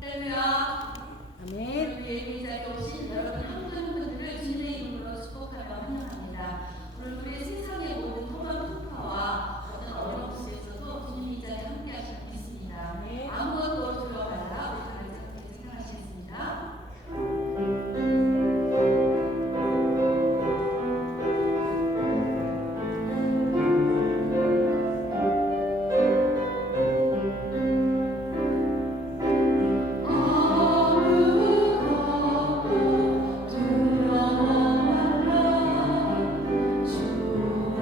할렐루야. 아멘. 예비자에 오신 여러분 한 분 한 분들을 주님의 이름으로 축복하며 환영합니다. 오늘 우리 세상의 모든 험한 풍파와 어떤 어려움 속에서도 주님 이 자리에 함께 하시고 있습니다. 아무것도 들어가라. 우리 다 같이 함께 생각하시겠습니다. 주여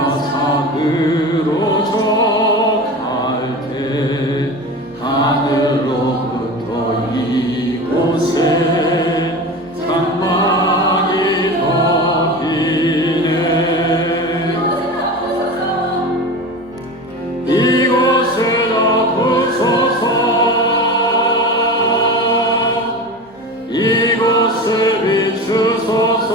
가사으로 저갈 때 하늘로부터 이곳에 장막이 덮이네. 이곳을 덮으소서. 이곳을 비추소서.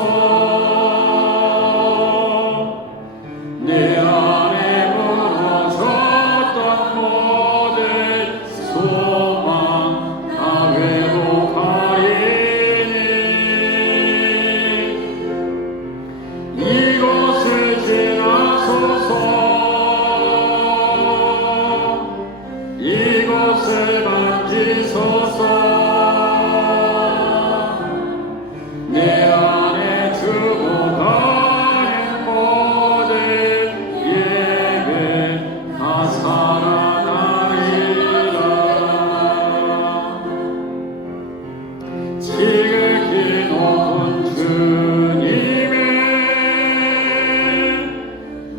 내 안에 무너졌던 모든 소망 다 회복하리니. 이곳을 지나소서. 이곳을 만지소서. 내 안에 두고 가는 모든 예배 다 살아나리라. 지극히 높은 주님의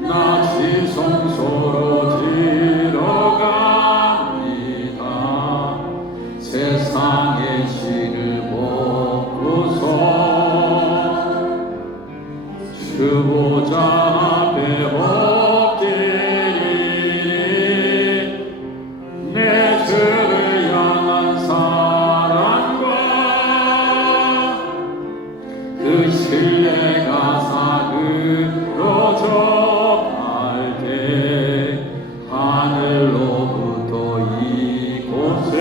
나 지성소로 들어갑니다. 세상의 신을 먹고서 주 보좌 앞에 엎드리 내 주를 향한 사랑과 그 신뢰 가사으로 접할 때 하늘로부터 이곳에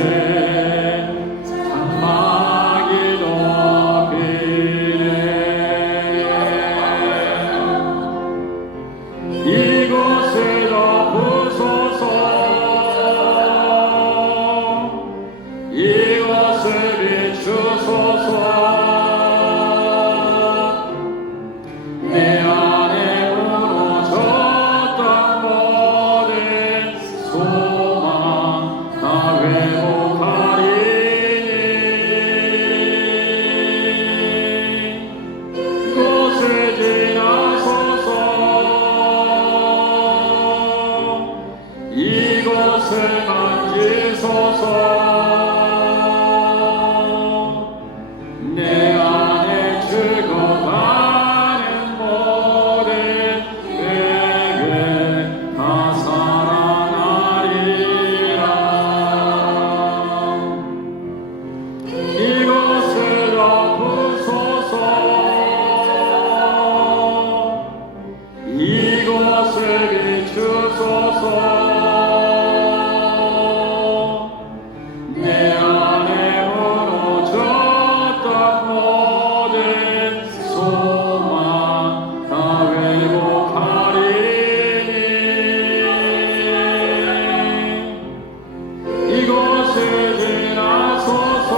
장막이 덮이네. 이곳을 덮으소서. 이곳을 비추소서. 내 안에 무너졌던 모든 소망 다 회복하리니. 이곳을 지나소서. 이곳을 만지소서. 내 안에 죽어가는 모든 예배 다 살아나리라. 이곳을 덮으소서. 이곳을 비추소서. 내 안에 무너졌던 모든 소망 다 회복하리니. 이곳을 지나소서.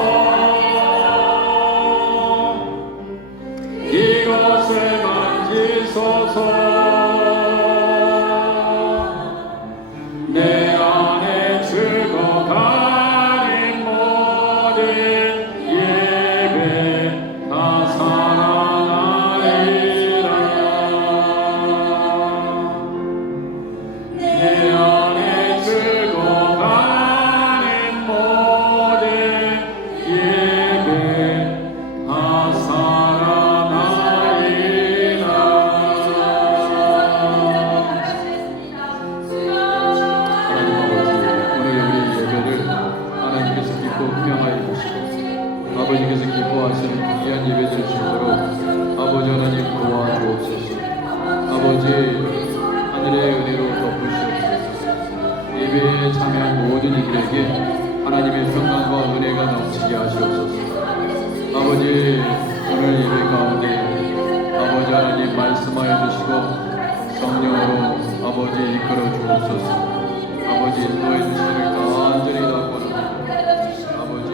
이곳을 만지소서. 내 안에 죽어가는 모든 예배 다 살아나리라. 내 안에 죽어가는 모든 예배 다 살아나리라. 아버지께서 기뻐하시는 귀한 예배 드릴 수 있도록 아버지 하나님 도와주옵소서. 아버지 하늘의 은혜로 덮으시옵소서. 예배에 참여한 모든 이들에게 하나님의 평강과 은혜가 넘치게 하시옵소서. 아버지 오늘 예배 가운데 아버지 하나님 말씀하여 주시고 성령으로 아버지 이끌어 주옵소서. 아버지 인도해 주시기를 간절히 기도합니다. 아버지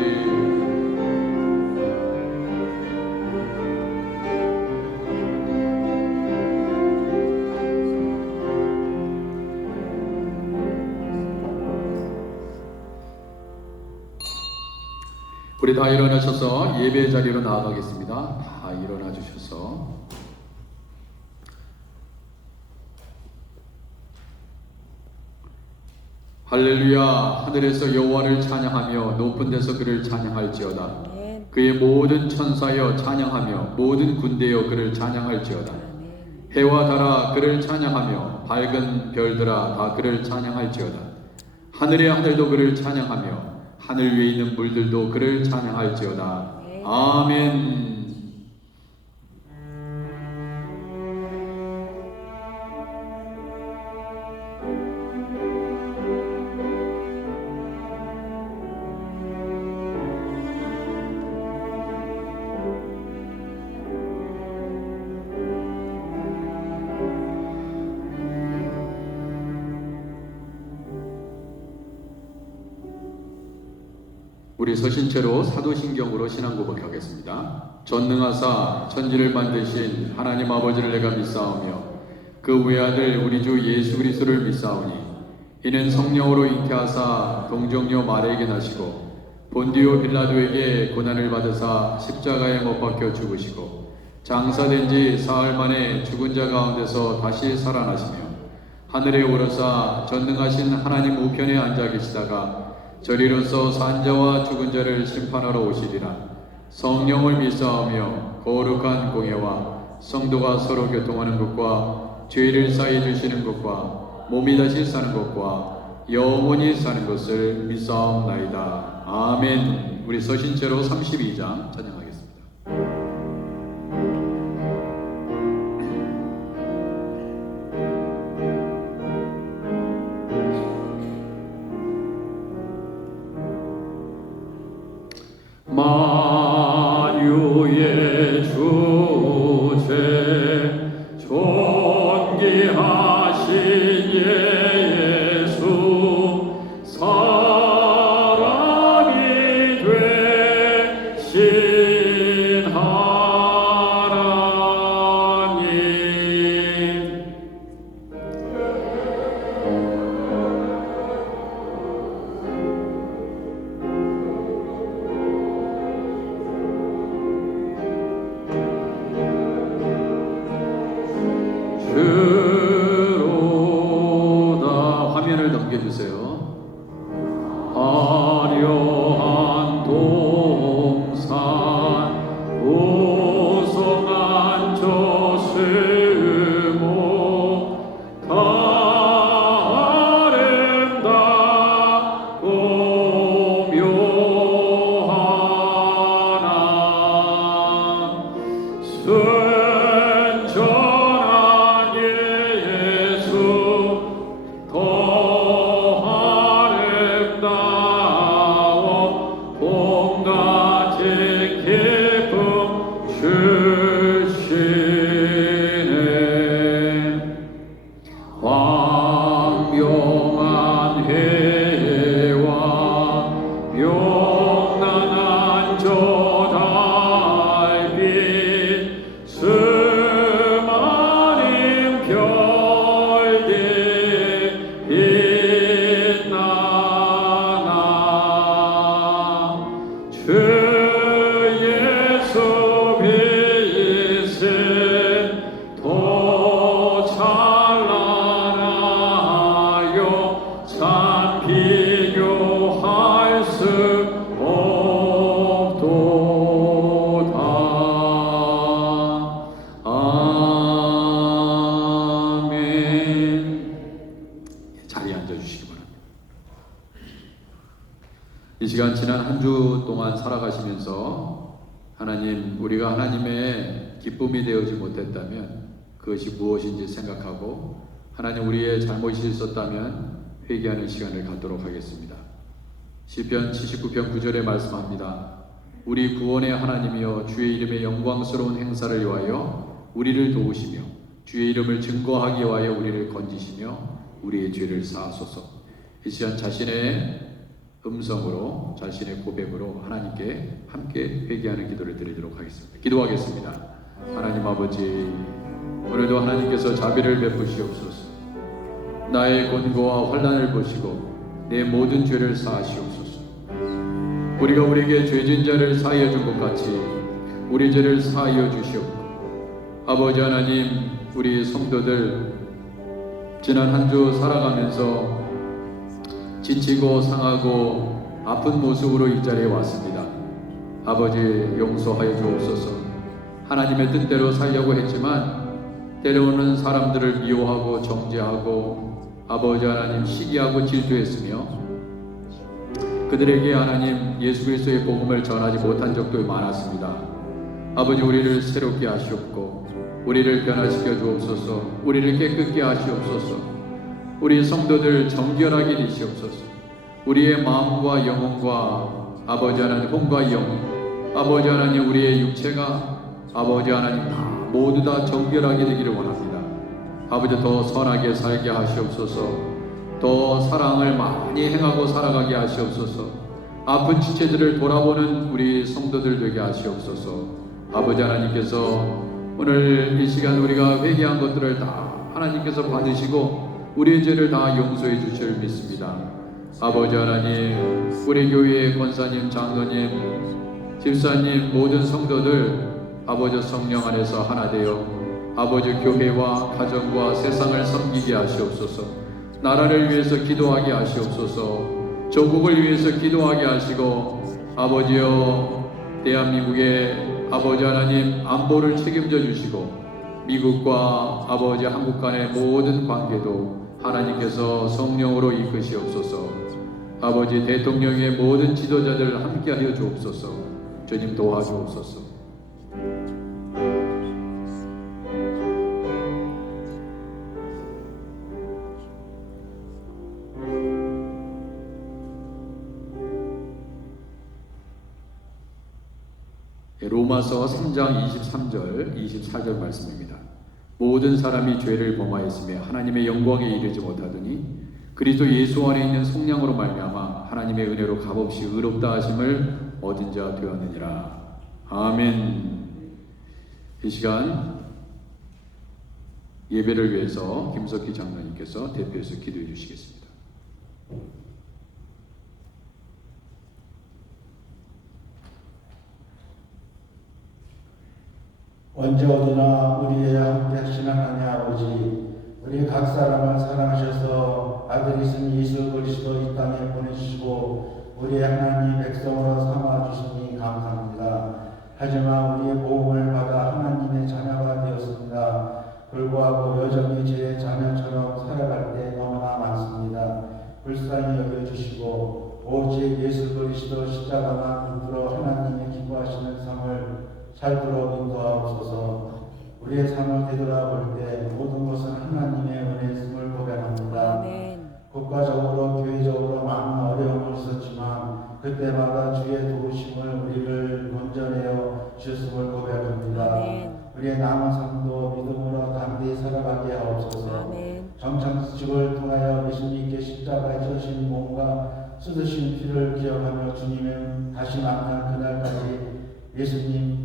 우리 다 일어나셔서 예배 자리로 나아가겠습니다. 다 일어나 주셔서 할렐루야. 하늘에서 여호와를 찬양하며 높은 데서 그를 찬양할지어다. 그의 모든 천사여 찬양하며 모든 군대여 그를 찬양할지어다. 해와 달아 그를 찬양하며 밝은 별들아 다 그를 찬양할지어다. 하늘의 하늘도 그를 찬양하며 하늘 위에 있는 물들도 그를 찬양할지어다. 아멘. 우리 서신체로 사도신경으로 신앙 고백하겠습니다. 전능하사 천지를 만드신 하나님 아버지를 내가 믿사오며 그 외아들 우리 주 예수 그리스도를 믿사오니 이는 성령으로 잉태하사 동정녀 마리아에게 나시고 본디오 빌라도에게 고난을 받으사 십자가에 못 박혀 죽으시고 장사된 지 사흘 만에 죽은 자 가운데서 다시 살아나시며 하늘에 오르사 전능하신 하나님 우편에 앉아 계시다가 저리로서 산자와 죽은 자를 심판하러 오시리라. 성령을 믿사오며 거룩한 공예와 성도가 서로 교통하는 것과 죄를 사해 주시는 것과 몸이 다시 사는 것과 영원히 사는 것을 믿사옵나이다. 아멘. 우리 서신체로 32장 찬양하겠습니다. 만유의 주제 존귀하신 예수 사람이 되신 하나님 주로다. 화면을 넘겨주세요. 화려한 동산 우성한 저승모 다 아름답고 묘하나 순전한 예수 더 아름다워 봄같이 기쁨 주시네. 광명한 해와 명랑한 저 달빛 수많은 별들 빛나나 주 예수 빛은 더 찬란하여 참 비교할 수 없도다. 아멘. 자리에 앉아주시기 바랍니다. 이 시간 지난 한 주 동안 살아가시면서 하나님, 우리가 하나님의 기쁨이 되어지 못했다면 그것이 무엇인지 생각하고 하나님, 우리의 잘못이 있었다면 회개하는 시간을 갖도록 하겠습니다. 시편 79편 9절에 말씀합니다. 우리 구원의 하나님이여 주의 이름의 영광스러운 행사를 위하여 우리를 도우시며 주의 이름을 증거하기 위하여 우리를 건지시며 우리의 죄를 사하소서. 이 시간 자신의 음성으로, 자신의 고백으로 하나님께 함께 회개하는 기도를 드리도록 하겠습니다. 기도하겠습니다. 하나님 아버지, 오늘도 하나님께서 자비를 베푸시옵소서. 나의 곤고와 환난을 보시고 내 모든 죄를 사하시옵소서. 우리가 우리에게 죄진 자를 사하여 준 것 같이 우리 죄를 사하여 주시옵고, 아버지 하나님, 우리 성도들 지난 한 주 살아가면서 지치고 상하고 아픈 모습으로 이 자리에 왔습니다. 아버지 용서하여 주옵소서. 하나님의 뜻대로 살려고 했지만 때로는 사람들을 미워하고 정죄하고 아버지 하나님 시기하고 질투했으며 그들에게 하나님 예수 그리스도의 복음을 전하지 못한 적도 많았습니다. 아버지 우리를 새롭게 하시옵고 우리를 변화시켜 주옵소서. 우리를 깨끗게 하시옵소서. 우리 성도들 정결하게 되시옵소서. 우리의 마음과 영혼과 아버지 하나님 혼과 영 아버지 하나님 우리의 육체가 아버지 하나님 모두 다 정결하게 되기를 원합니다. 아버지 더 선하게 살게 하시옵소서. 더 사랑을 많이 행하고 살아가게 하시옵소서. 아픈 지체들을 돌아보는 우리 성도들 되게 하시옵소서. 아버지 하나님께서 오늘 이 시간 우리가 회개한 것들을 다 하나님께서 받으시고 우리의 죄를 다 용서해 주실 믿습니다. 아버지 하나님 우리 교회의 권사님, 장로님, 집사님 모든 성도들 아버지 성령 안에서 하나 되어 아버지 교회와 가정과 세상을 섬기게 하시옵소서. 나라를 위해서 기도하게 하시옵소서. 조국을 위해서 기도하게 하시고 아버지여 대한민국의 아버지 하나님 안보를 책임져 주시고 미국과 아버지 한국 간의 모든 관계도 하나님께서 성령으로 이끄시옵소서. 아버지 대통령의 모든 지도자들 함께하여 주옵소서. 주님 도와주옵소서. 로마서 3장 23절 24절 말씀입니다. 모든 사람이 죄를 범하였으며 하나님의 영광에 이르지 못하더니 그리스도 예수 안에 있는 성령으로 말미암아 하나님의 은혜로 값없이 의롭다 하심을 얻은 자 되었느니라. 아멘. 이 시간 예배를 위해서 김석희 장로님께서 대표해서 기도해 주시겠습니다. 언제 어디나 우리의 함께 하시는 하나님 아버지, 우리 각 사람을 사랑하셔서 아들이신 예수 그리스도 이 땅에 보내주시고 우리의 하나님 백성으로 삼아주시니 감사합니다. 하지만 우리의 복음을 받아 하나님의 자녀가 되었습니다. 불구하고 여전히 제 자녀처럼 살아갈 때 너무나 많습니다. 불쌍히 여겨주시고 오직 예수 그리스도 십자가만 붙들어 하나님의 기뻐하시는 삶을 살도록 인도하옵소서. 우리의 삶을 되돌아볼 때 모든 것은 하나님의 은혜였음을 고백합니다. 아멘. 국가적으로 교회적으로 많은 어려움을 있었지만 그때마다 주의 도우심을 우리를 건져내어 주셨음을 고백합니다. 아멘. 우리의 남은 삶도 믿음으로 담대히 살아가게 하옵소서. 아멘. 정창직을 통하여 예수님께 십자가에 지으신 몸과 쏟으신 피를 기억하며 주님을 다시 만난 그날까지 예수님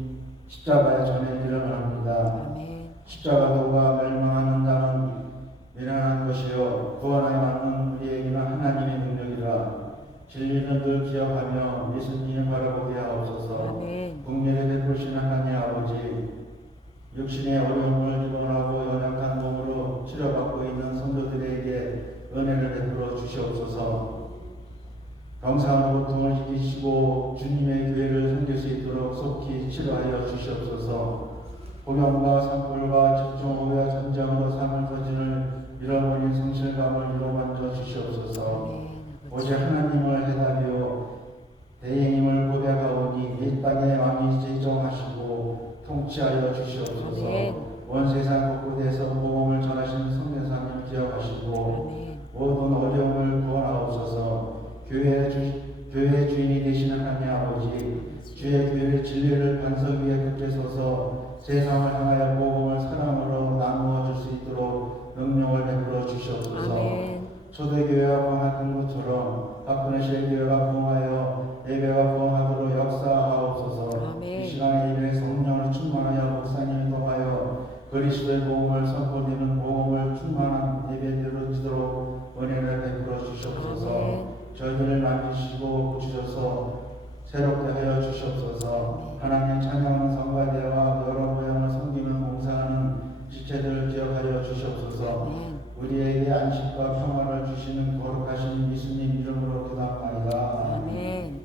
십자가에 전해드리려 합니다. 아멘. 십자가도가 멸망하는 자는 미련한 것이요 구원에 맞는 우리에게는 하나님의 능력이라. 진리는 늘 기억하며 예수님을 바라보게 하옵소서. 아멘. 국민을 베푸시는 하나님 아버지, 육신의 어려움을 유발하고 연약한 몸으로 치료받고 있는 성도들에게 은혜를 베풀어 주시옵소서. 병상으로 고통을 이기시고 주님의 교회를 섬길 수 있도록 속히 치료하여 주시옵소서. 고령과 산불과 집중호우와 전쟁으로 삶을 터지는 잃어버린 성실감을 이루만져 주시옵소서. 오직 하나님을 해답이요 대행임을 고백하오니 이 땅의 왕이 제정하시고 통치하여 주시옵소서. 온 세상 곳곳에서 복음을 전하시는 성대사님 기억하시고 모든 어려움을 구원하옵소서. 교회의 주인이 되시는 하나님 아버지, 주의 교회의 진리를 반석 위에 굳게 서서 세상을 향하여 복음을 사랑으로 나누어 줄 수 있도록 능력을 베풀어 주시옵소서. 아멘. 초대교회가 부흥한 것처럼 박근혜 실교회가 부흥하여 예배가 부흥하도록 역사하옵소서. 아멘. 이 시간에 예배의 성령을 충만하여 목사님이 통하여 그리스도의 복음을 선포되는 복음을 충만한 예배대로 지도록 은혜를 베풀어 주시옵소서. 아멘. 저희를 남기시고 주셔서 새롭게 하여 주시옵소서. 하나님 찬양하는 성가대와 여러 모양을 섬기는 봉사하는 지체들을 기억하여 주시옵소서. 주셔서 우리에게 안식과 평화를 주시는 거룩하신 예수님 이름으로 기도합니다. 아멘.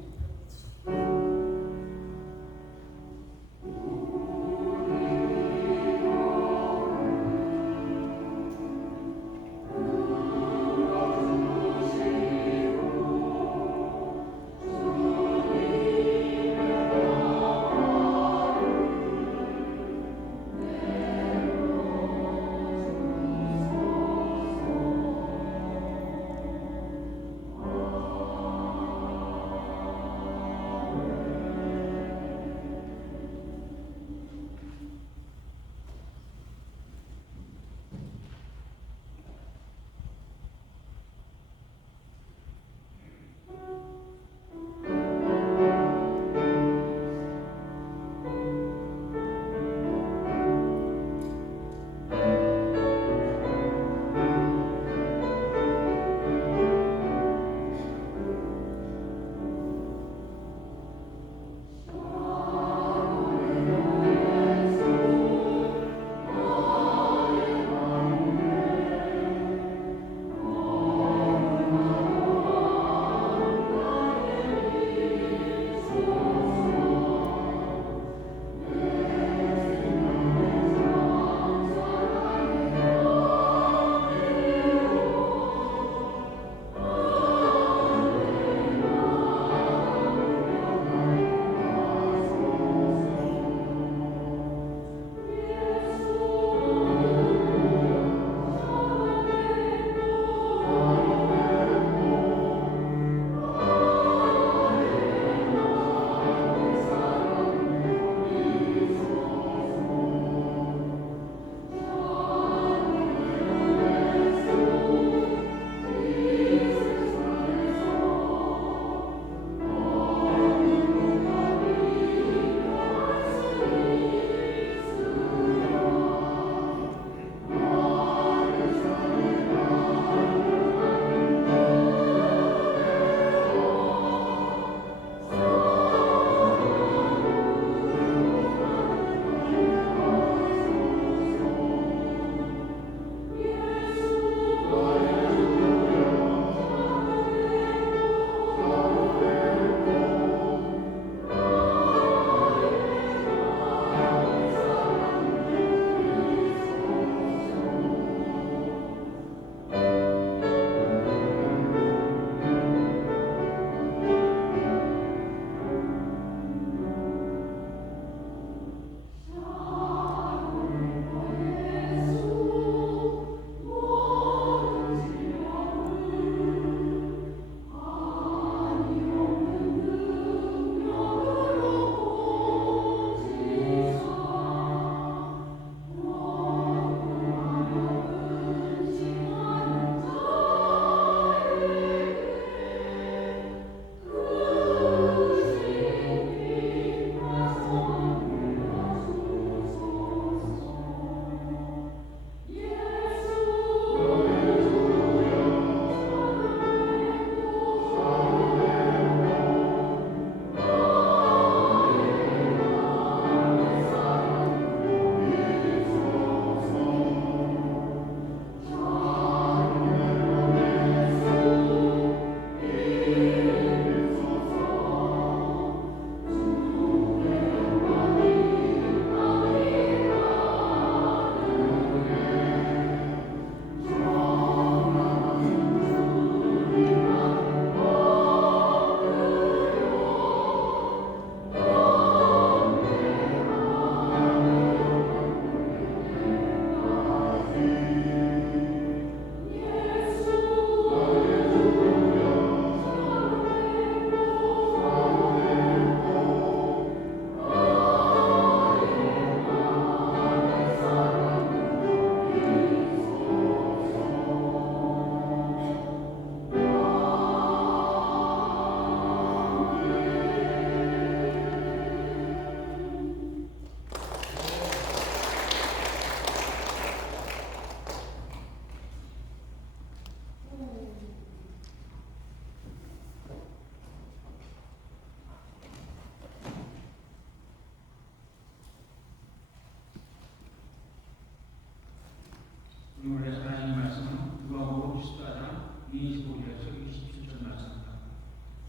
25절에서 27절 말씀입니다.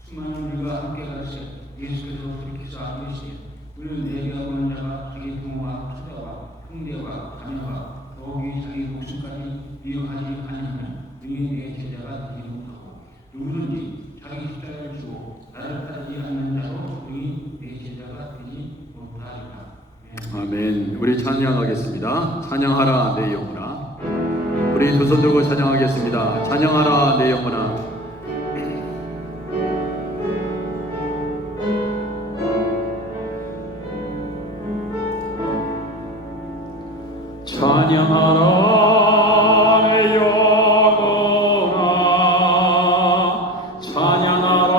수많은 우리가 함께 가르쳐 예수께서 돌이키사 아버지시여 우리는 내가 보는 자가 자기 부모와 처자와 형제와 자녀와 더욱이 자기 목숨까지 위협하지 아니하면 능히 내 제자가 되지 못하고 누구든지 자기 십자가를 주고 나를 따르지 않는 자로 능히 내 제자가 되지 못하리라. 아멘. 우리 찬양하겠습니다. 찬양하라 내 영혼아. 우리 두 손 들고 찬양하겠습니다. 찬양하라 내 영혼아. 찬양하라 내 영혼아. 찬양하라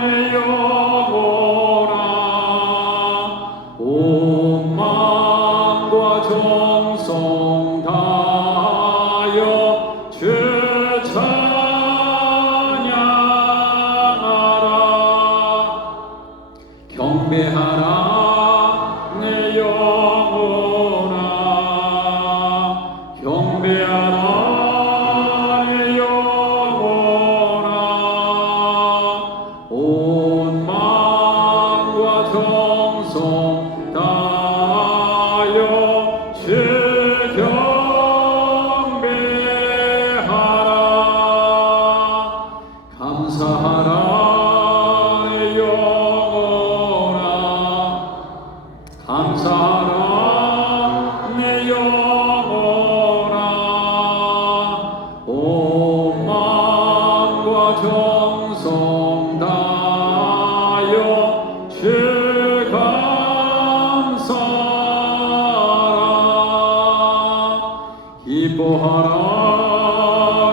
내 영혼아. 온 마음과 정성 다하여 주 찬양하라. 경배하라 내 영혼아. 경배하라 내 영혼아. 온 마음과 정성 다하여 주 경배하라. 감사하라 내 영혼아. 감사하라 내 영혼아. 온 마음과 정성 다하여 주 감사하라. 기뻐하라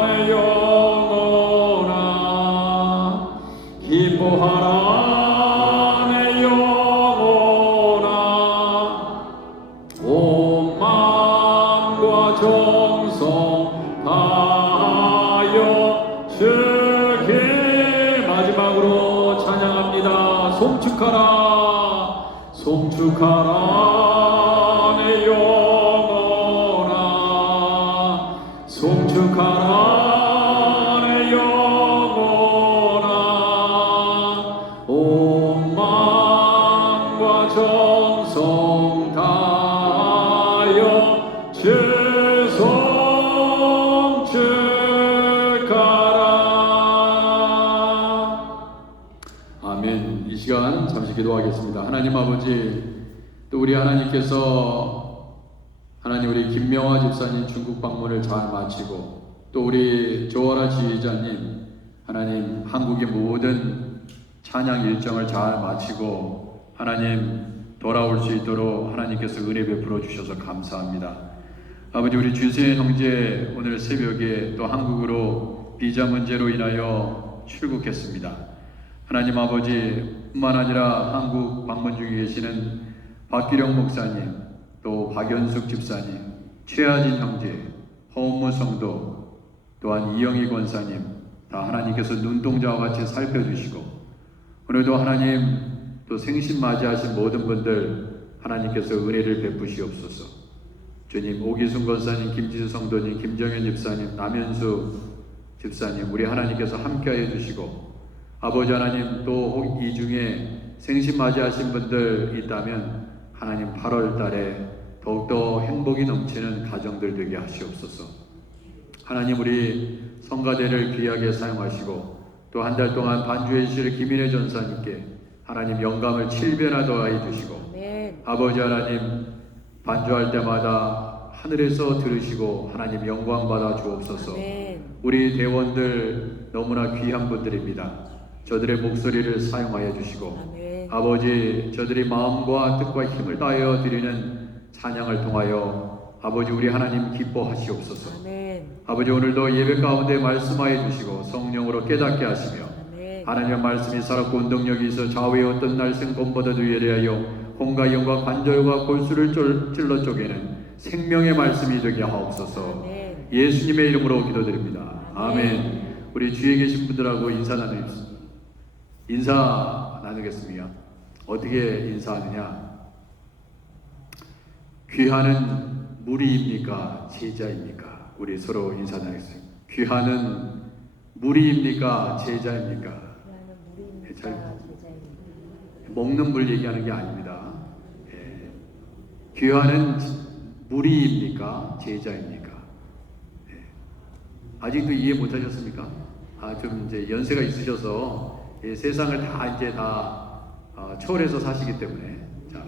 내 영혼아. 기뻐하라 내 영혼아. 온 마음과 정성 다하여 주께 마지막으로 찬양합니다. 송축하라. 송축하라 내 영혼아. 송축하라 내 영혼아. 온 마음과 정성 다하여 주 송축하라. 아멘. 이 시간 잠시 기도하겠습니다. 하나님 아버지, 또 우리 하나님께서 하나님 우리 김명화 집사님 중국 방문을 잘 마치고 또 우리 조아라 지휘자님 하나님 한국의 모든 찬양 일정을 잘 마치고 하나님 돌아올 수 있도록 하나님께서 은혜 베풀어 주셔서 감사합니다. 아버지, 우리 주세 형제 오늘 새벽에 또 한국으로 비자 문제로 인하여 출국했습니다. 하나님 아버지, 뿐만 아니라 한국 방문 중에 계시는 박기령 목사님, 또 박연숙 집사님, 최하진 형제, 허은무 성도, 또한 이영희 권사님 다 하나님께서 눈동자와 같이 살펴주시고 오늘도 하나님 또 생신 맞이하신 모든 분들 하나님께서 은혜를 베푸시옵소서. 주님, 오기순 권사님, 김지수 성도님, 김정현 집사님, 남현수 집사님 우리 하나님께서 함께하여 주시고 아버지 하나님, 또 이 중에 생신 맞이하신 분들 있다면 하나님 8월 달에 더욱더 행복이 넘치는 가정들 되게 하시옵소서. 하나님, 우리 성가대를 귀하게 사용하시고 또 한 달 동안 반주해 주실 김인혜 전사님께 하나님 영감을 7배나 더하여 주시고 아버지 하나님 반주할 때마다 하늘에서 들으시고 하나님 영광 받아 주옵소서. 우리 대원들 너무나 귀한 분들입니다. 저들의 목소리를 사용하여 주시고 아버지, 저들이 마음과 뜻과 힘을 다하여 드리는 찬양을 통하여 아버지 우리 하나님 기뻐하시옵소서. 아버지, 오늘도 예배 가운데 말씀하여 주시고 성령으로 깨닫게 하시며 하나님의 말씀이 살았고 운동력이 있어 좌우의 어떤 날생 곰보다도 예리하여 혼과 영과 관절과 골수를 찔러 쪼개는 생명의 말씀이 되게 하옵소서. 예수님의 이름으로 기도드립니다. 아멘. 우리 주위에 계신 분들하고 인사 나누겠습니다. 어떻게 인사하느냐? 귀하는 무리입니까? 제자입니까? 우리 서로 인사 나누겠습니다. 귀하는 무리입니까? 제자입니까? 잘 먹는 물 얘기하는 게 아닙니다. 예. 귀하는 무리입니까? 제자입니까? 예. 아직도 이해 못하셨습니까? 좀 이제 연세가 있으셔서 세상을 다 이제 초월해서 사시기 때문에 자,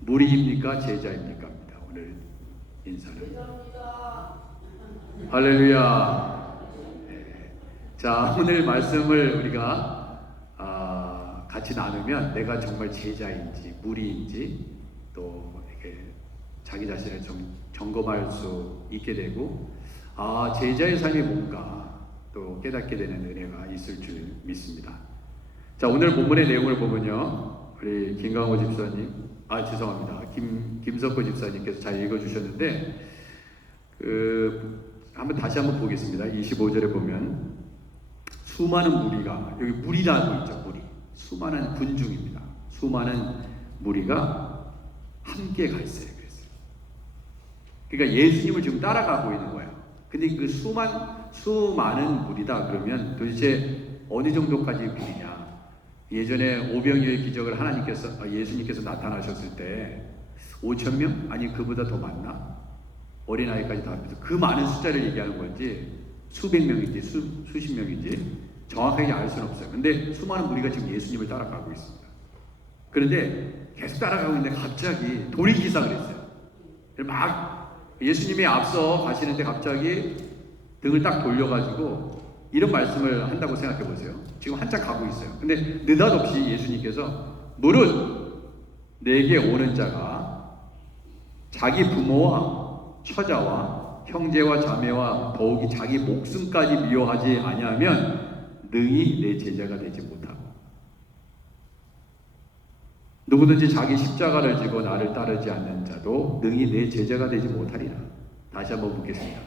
무리입니까? 제자입니까? 입니다. 오늘 인사는 할렐루야. 네. 자, 오늘 말씀을 우리가 같이 나누면 내가 정말 제자인지 무리인지 또 이렇게 자기 자신을 점검할 수 있게 되고 제자의 삶이 뭔가 또 깨닫게 되는 은혜가 있을 줄 믿습니다. 자, 오늘 본문의 내용을 보면요, 우리 김강호 집사님, 죄송합니다, 김석호 집사님께서 잘 읽어주셨는데 다시 한번 보겠습니다. 25절에 보면 수많은 무리가, 여기 무리라고 있죠. 무리, 수많은 군중입니다. 수많은 무리가 함께 가 있어요. 그러니까 예수님을 지금 따라가고 있는 거예요. 근데 그 수많은 무리다 그러면 도대체 어느 정도까지 무리냐? 예전에 오병이어의 기적을 예수님께서 나타나셨을 때 5,000명? 아니 그보다 더 많나? 어린아이까지 다 합해서 그 많은 숫자를 얘기하는 건지 수백 명인지 수십 명인지 정확하게 알 수는 없어요. 근데 수많은 무리가 지금 예수님을 따라가고 있습니다. 그런데 계속 따라가고 있는데 갑자기 돌이키상을 했어요. 막 예수님이 앞서 가시는데 갑자기 등을 딱 돌려가지고 이런 말씀을 한다고 생각해 보세요. 지금 한참 가고 있어요. 근데 느닷없이 예수님께서 무릇 내게 오는 자가 자기 부모와 처자와 형제와 자매와 더욱이 자기 목숨까지 미워하지 아니하면 능히 내 제자가 되지 못하고 누구든지 자기 십자가를 지고 나를 따르지 않는 자도 능히 내 제자가 되지 못하리라. 다시 한번 묻겠습니다.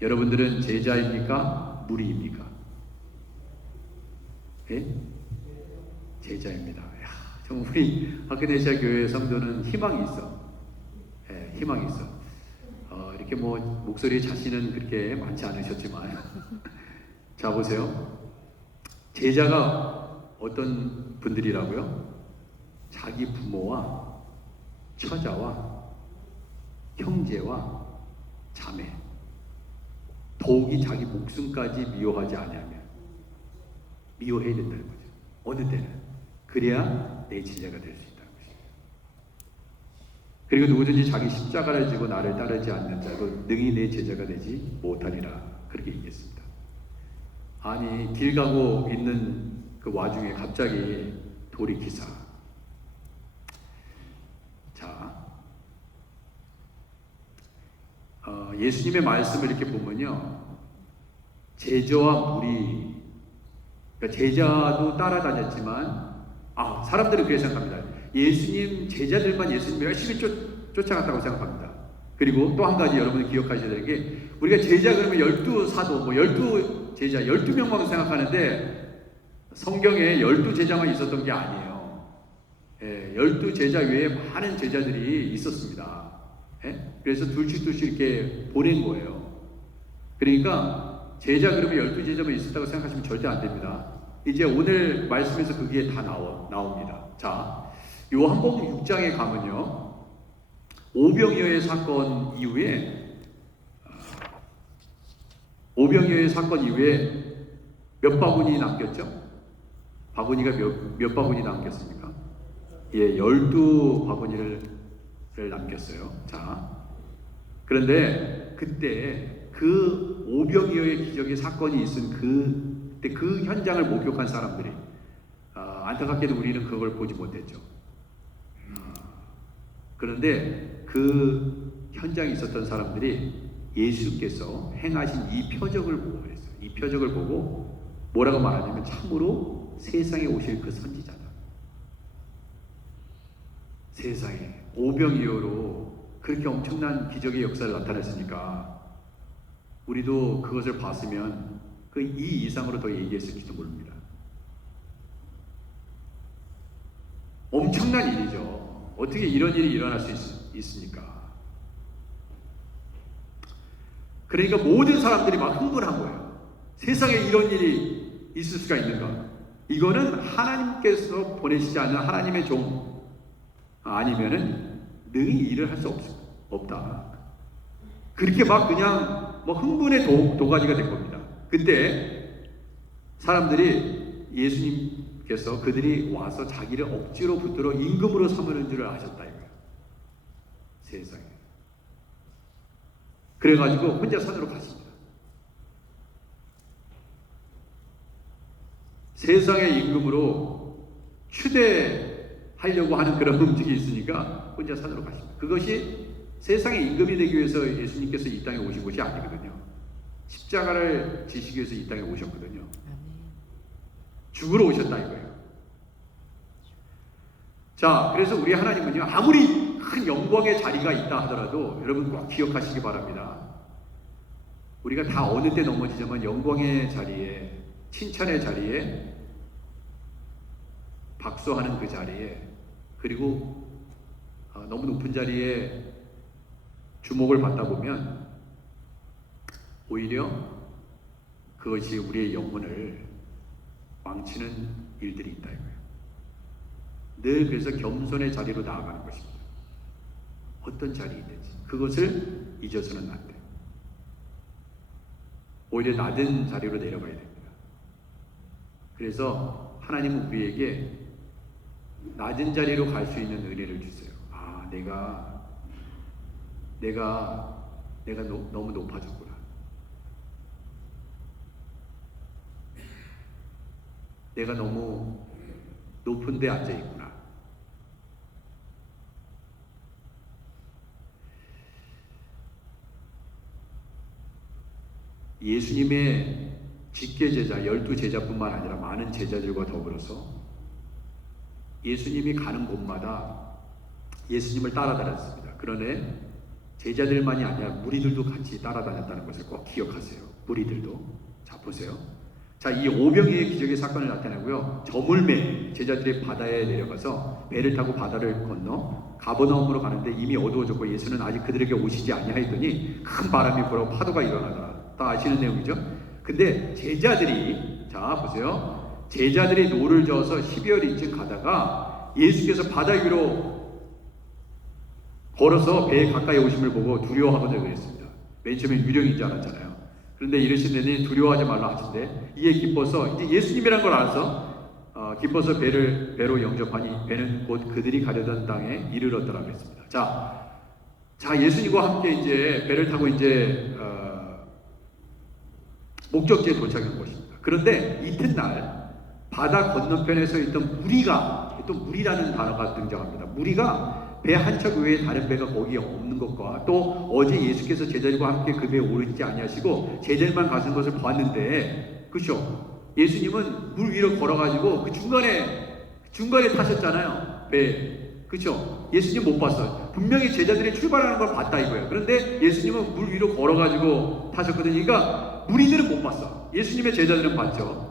여러분들은 제자입니까? 무리입니까? 예? 제자입니다. 정 우리 아크네시아 교회 성도는 희망이 있어. 예, 희망이 있어. 이렇게 목소리 자신은 그렇게 많지 않으셨지만 자 보세요. 제자가 어떤 분들이라고요? 자기 부모와 처자와 형제와 자매 더욱이 자기 목숨까지 미워하지 아니하면 미워해야 된다는 거죠. 어느 때는 그래야 내 제자가 될 수 있다는 것입니다. 그리고 누구든지 자기 십자가를 지고 나를 따르지 않는 자도 능히 내 제자가 되지 못하리라 그렇게 얘기했습니다. 아니 길 가고 있는 그 와중에 갑자기 돌이키사 예수님의 말씀을 이렇게 보면요, 제자와 무리, 그러니까 제자도 따라다녔지만, 사람들은 그렇게 생각합니다. 예수님 제자들만 예수님을 열심히 쫓아갔다고 생각합니다. 그리고 또 한 가지 여러분이 기억하셔야 되는 게, 우리가 제자 그러면 12사도, 12제자, 12명만 생각하는데 성경에 12제자만 있었던 게 아니에요. 12제자 외에 많은 제자들이 있었습니다. 그래서 둘씩 이렇게 보낸 거예요. 그러니까 제자 그러면 12제자만 있었다고 생각하시면 절대 안 됩니다. 이제 오늘 말씀에서 그게 다 나옵니다. 자, 요한복음 6장에 가면요, 오병이어의 사건 이후에 몇 바구니 남겼죠? 바구니가 몇 바구니 남겼습니까? 12바구니를 남겼어요. 자, 그런데 그때 그 오병이어의 기적의 사건이 있은 그때 그 현장을 목격한 사람들이 안타깝게도 우리는 그걸 보지 못했죠. 그런데 그 현장에 있었던 사람들이 예수께서 행하신 이 표적을 보고 그랬어요. 이 표적을 보고 뭐라고 말하냐면 참으로 세상에 오실 그 선지자다. 세상에 오병이어로 그렇게 엄청난 기적의 역사를 나타냈으니까 우리도 그것을 봤으면 그 이 이상으로 더 얘기했을지도 모릅니다. 엄청난 일이죠. 어떻게 이런 일이 일어날 수 있습니까? 그러니까 모든 사람들이 막 흥분한 거예요. 세상에 이런 일이 있을 수가 있는가? 이거는 하나님께서 보내시지 않는 하나님의 종 아니면은 능히 일을 할 수 없다. 그렇게 막 그냥 뭐 흥분의 도가니가 된 겁니다. 그때 사람들이 예수님께서 그들이 와서 자기를 억지로 붙들어 임금으로 삼는 줄을 아셨다 이거예요. 세상에. 그래가지고 혼자 산으로 가십니다. 세상의 임금으로 추대하려고 하는 그런 움직임이 있으니까 혼자 산으로 가십니다. 그것이 세상의 임금이 되기 위해서 예수님께서 이 땅에 오신 것이 아니거든요. 십자가를 지시기 위해서 이 땅에 오셨거든요. 죽으러 오셨다 이거예요. 자, 그래서 우리 하나님은요, 아무리 큰 영광의 자리가 있다 하더라도 여러분 꼭 기억하시기 바랍니다. 우리가 다 어느 때 넘어지자면 영광의 자리에, 칭찬의 자리에, 박수하는 그 자리에, 그리고 너무 높은 자리에 주목을 받다 보면 오히려 그것이 우리의 영혼을 망치는 일들이 있다 이거예요. 늘 그래서 겸손의 자리로 나아가는 것입니다. 어떤 자리이든지 그것을 잊어서는 안 돼요. 오히려 낮은 자리로 내려가야 됩니다. 그래서 하나님은 우리에게 낮은 자리로 갈 수 있는 은혜를 주세요. 아, 내가 너무 높아졌구나. 내가 너무 높은 데 앉아 있구나. 예수님의 직계제자 12제자뿐만 아니라 많은 제자들과 더불어서 예수님이 가는 곳마다 예수님을 따라다녔습니다. 그러네 제자들만이 아니라 무리들도 같이 따라다녔다는 것을 꼭 기억하세요. 무리들도. 자, 보세요. 자, 이 오병이의 기적의 사건을 나타내고요. 저물매 제자들이 바다에 내려가서 배를 타고 바다를 건너 가버나움으로 가는데 이미 어두워졌고 예수는 아직 그들에게 오시지 아니하였더니 큰 바람이 불어 파도가 일어나더라. 다 아시는 내용이죠. 근데 제자들이, 자 보세요, 제자들이 노를 저어서 12월인쯤 가다가 예수께서 바다 위로 걸어서 배에 가까이 오심을 보고 두려워하거든요. 그랬습니다. 맨 처음에 유령인 줄 알았잖아요. 그런데 이르시더니 두려워하지 말라 하신데 이에 기뻐서, 이제 예수님이란 걸 알아서 기뻐서 배로 영접하니 배는 곧 그들이 가려던 땅에 이르렀더라 그랬습니다. 자 예수님과 함께 이제 배를 타고 이제 목적지에 도착한 것입니다. 그런데 이튿날 바다 건너편에 서 있던 무리가, 또 무리라는 단어가 등장합니다. 무리가 배 한 척 외에 다른 배가 거기에 없는 것과 또 어제 예수께서 제자들과 함께 그 배에 오르지 아니하시고 제자들만 가신 것을 보았는데, 그렇죠? 예수님은 물 위로 걸어가지고 그 중간에 타셨잖아요. 배, 그렇죠? 예수님 못 봤어요. 분명히 제자들이 출발하는 걸 봤다 이거예요. 그런데 예수님은 물 위로 걸어가지고 타셨거든요. 그러니까 무리들은 못 봤어. 예수님의 제자들은 봤죠.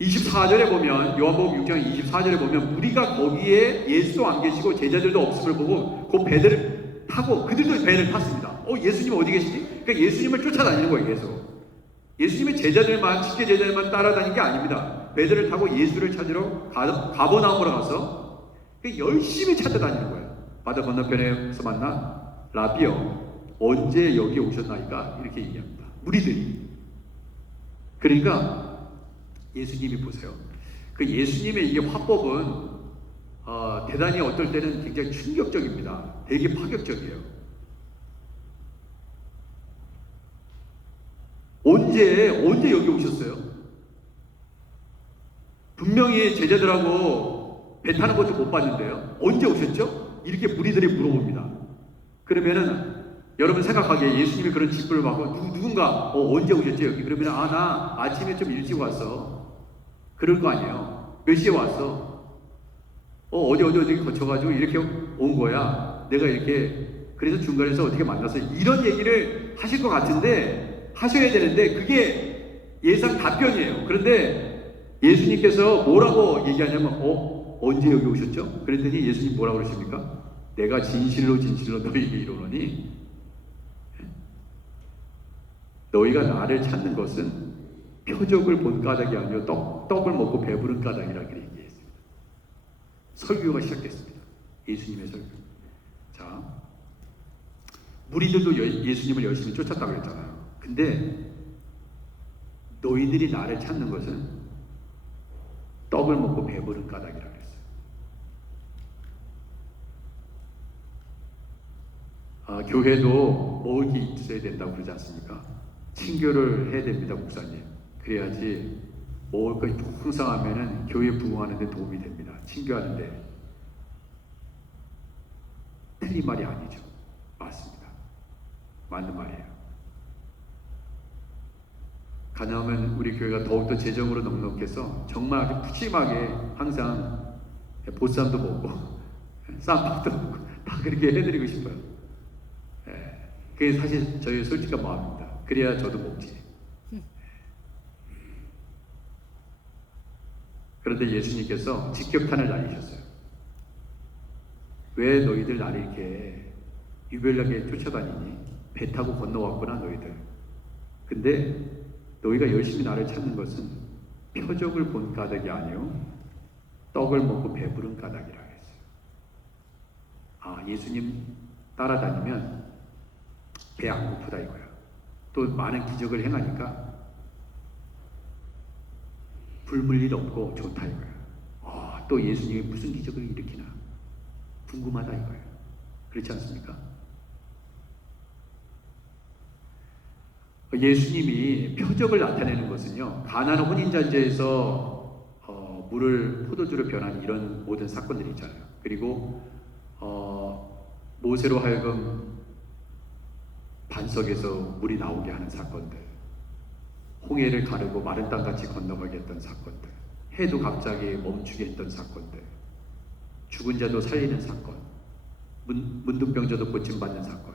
24절에 보면, 요한복음 6장 24절에 보면 무리가 거기에 예수도 안 계시고 제자들도 없음을 보고 그 배들을 타고 그들도 배를 탔습니다. 예수님 어디 계시지? 그러니까 예수님을 쫓아다니는 거예요. 계속. 예수님의 제자들만, 직계 제자들만 따라다니는 게 아닙니다. 배들을 타고 예수를 찾으러 가버나움으로 가서 열심히 찾아다니는 거예요. 바다 건너편에서 만난 라비요, 언제 여기 오셨나이까? 이렇게 얘기합니다. 무리들이. 그러니까 예수님이 보세요. 그 예수님의 이게 화법은 대단히 어떨 때는 굉장히 충격적입니다. 되게 파격적이에요. 언제 여기 오셨어요? 분명히 제자들하고 배 타는 것도 못 봤는데요. 언제 오셨죠? 이렇게 무리들이 물어봅니다. 그러면은 여러분 생각하기에 예수님이 그런 직분을 받고 누군가 언제 오셨죠 여기? 그러면 나 아침에 좀 일찍 왔어. 그럴 거 아니에요. 몇 시에 왔어? 어디 거쳐가지고 이렇게 온 거야. 내가 이렇게 그래서 중간에서 어떻게 만나서 이런 얘기를 하실 것 같은데, 하셔야 되는데 그게 예상 답변이에요. 그런데 예수님께서 뭐라고 얘기하냐면 언제 여기 오셨죠? 그랬더니 예수님 뭐라고 그러십니까? 내가 진실로 너희에게 이르노니 너희가 나를 찾는 것은 표적을 본 까닭이 아니요 떡을 먹고 배부른 까닭이라 그렇게 얘기했습니다. 설교가 시작됐습니다. 예수님의 설교. 자, 무리들도 예수님을 열심히 쫓았다고 했잖아요. 근데 너희들이 나를 찾는 것은 떡을 먹고 배부른 까닭이라 그랬어요. 교회도 먹을 게 있어야 된다고 그러지 않습니까? 친교를 해야 됩니다, 목사님. 그래야지 먹을 것이 풍성하면은 교회 부흥하는 데 도움이 됩니다. 친교하는데. 틀린 말이 아니죠. 맞습니다. 맞는 말이에요. 가능하면 우리 교회가 더욱더 재정으로 넉넉해서 정말 아주 푸짐하게 항상 보쌈도 먹고 쌈밥도 먹고 다 그렇게 해드리고 싶어요. 그게 사실 저희 솔직한 마음입니다. 그래야 저도 먹지. 그런데 예수님께서 직격탄을 날리셨어요. 왜 너희들 나를 이렇게 유별나게 쫓아다니니? 배 타고 건너왔구나 너희들. 근데 너희가 열심히 나를 찾는 것은 표적을 본 까닭이 아니요 떡을 먹고 배부른 까닭이라 했어요. 예수님 따라다니면 배 안 고프다 이거야. 또 많은 기적을 행하니까 굶을 일 없고 좋다 이거야. 또 예수님이 무슨 기적을 일으키나 궁금하다 이거예요. 그렇지 않습니까? 예수님이 표적을 나타내는 것은요, 가나안 혼인잔치에서 물을 포도주로 변한 이런 모든 사건들이 있잖아요. 그리고 모세로 하여금 반석에서 물이 나오게 하는 사건들, 홍해를 가르고 마른 땅같이 건너가게 했던 사건들, 해도 갑자기 멈추게 했던 사건들, 죽은 자도 살리는 사건, 문둥병자도 고침받는 사건,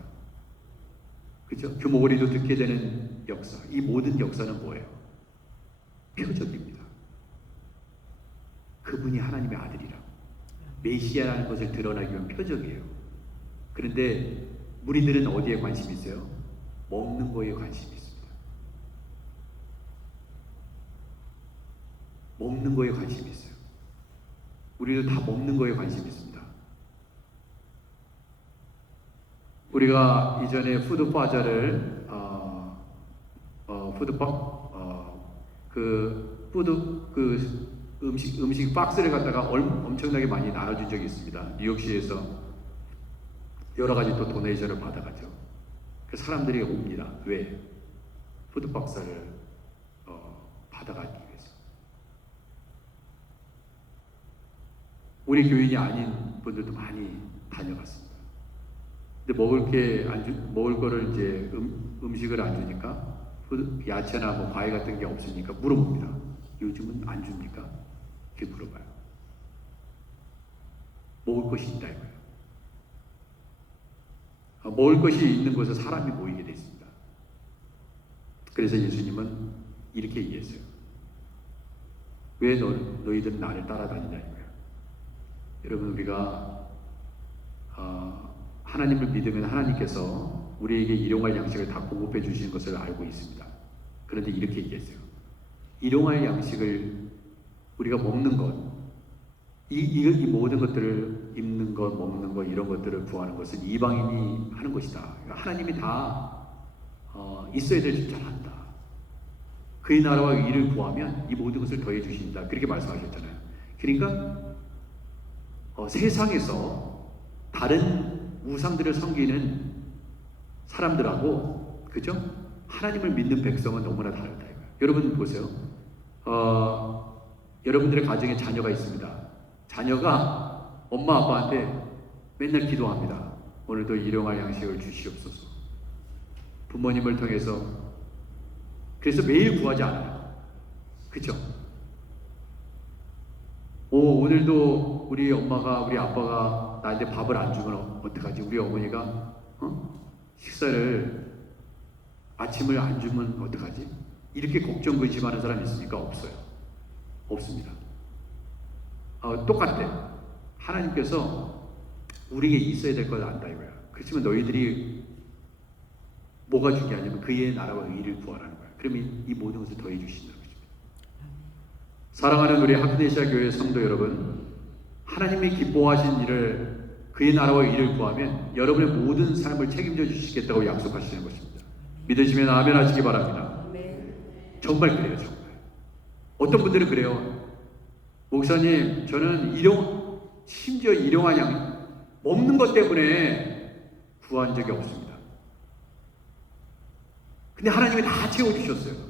그죠? 규모거리도 듣게 되는 역사. 이 모든 역사는 뭐예요? 표적입니다. 그분이 하나님의 아들이라 메시아라는 것을 드러나기 위한 표적이에요. 그런데 무리들은 어디에 관심이 있어요? 먹는 거에 관심이 있습니다. 먹는 거에 관심이 있어요. 우리도 다 먹는 거에 관심이 있습니다. 우리가 이전에 푸드파자를 음식 박스를 갖다가 엄청나게 많이 나눠준 적이 있습니다. 뉴욕시에서 여러 가지 또 도네이션을 받아가죠. 그 사람들이 옵니다. 왜? 푸드박스를 받아가기 위해서. 우리 교인이 아닌 분들도 많이 다녀갔습니다. 근데 먹을 거를 이제 음식을 안 주니까 야채나 뭐 과일 같은 게 없으니까 물어봅니다. 요즘은 안 줍니까? 이렇게 물어봐요. 먹을 것이 있다 이거예요. 먹을 것이 있는 곳에 사람이 모이게 돼 있습니다. 그래서 예수님은 이렇게 얘기했어요. 왜 너희들은 나를 따라다니냐 이거예요. 여러분, 우리가 하나님을 믿으면 하나님께서 우리에게 일용할 양식을 다 공급해 주시는 것을 알고 있습니다. 그런데 이렇게 얘기했어요. 일용할 양식을 우리가 먹는 것, 이 모든 것들을 입는 것, 먹는 것, 이런 것들을 구하는 것은 이방인이 하는 것이다. 하나님이 다 있어야 될 줄 잘 안다. 그의 나라와 의를 구하면 이 모든 것을 더해 주신다. 그렇게 말씀하셨잖아요. 그러니까 세상에서 다른 우상들을 섬기는 사람들하고, 그죠? 하나님을 믿는 백성은 너무나 다르다. 여러분 보세요. 여러분들의 가정에 자녀가 있습니다. 자녀가 엄마 아빠한테 맨날 기도합니다. 오늘도 일용할 양식을 주시옵소서. 부모님을 통해서. 그래서 매일 구하지 않아요. 그죠? 오늘도 우리 엄마가, 우리 아빠가 나한테 밥을 안 주면 어떡하지? 우리 어머니가 식사를 아침을 안 주면 어떡하지? 이렇게 걱정 근심하는 사람이 있습니까? 없어요. 없습니다. 똑같아요. 하나님께서 우리에게 있어야 될 걸 안다 이거야. 그렇지만 너희들이 뭐가 중요하냐면 그의 나라와 의를 구하라는 거야. 그러면 이 모든 것을 더해 주신다는 거죠. 사랑하는 우리 하피네시아 교회 성도 여러분, 하나님이 기뻐하신 일을, 그의 나라와 의를 구하면 여러분의 모든 삶을 책임져 주시겠다고 약속하시는 것입니다. 믿으시면 아멘 하시기 바랍니다. 정말 그래요. 정말. 어떤 분들은 그래요. 목사님, 저는 심지어 일용한 양 먹는 것 때문에 구한 적이 없습니다. 근데 하나님이 다 채워주셨어요.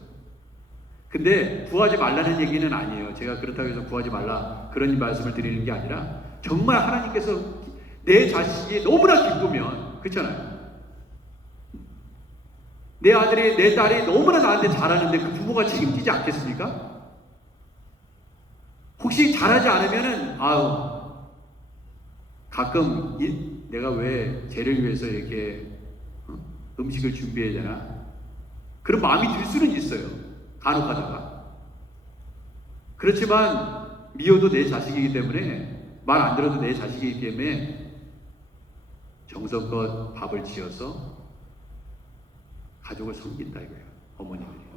근데 구하지 말라는 얘기는 아니에요. 제가 그렇다고 해서 구하지 말라 그런 말씀을 드리는 게 아니라, 정말 하나님께서 내 자식이 너무나 기쁘면, 그렇잖아요. 내 아들이, 내 딸이 너무나 나한테 잘하는데 그 부모가 책임지지 않겠습니까? 혹시 잘하지 않으면은 가끔 내가 왜 쟤를 위해서 이렇게 음식을 준비해야 되나? 그런 마음이 들 수는 있어요. 간혹 하다가. 그렇지만 미워도 내 자식이기 때문에, 말 안 들어도 내 자식이기 때문에 정성껏 밥을 지어서 가족을 섬긴다 이거예요. 어머니들이.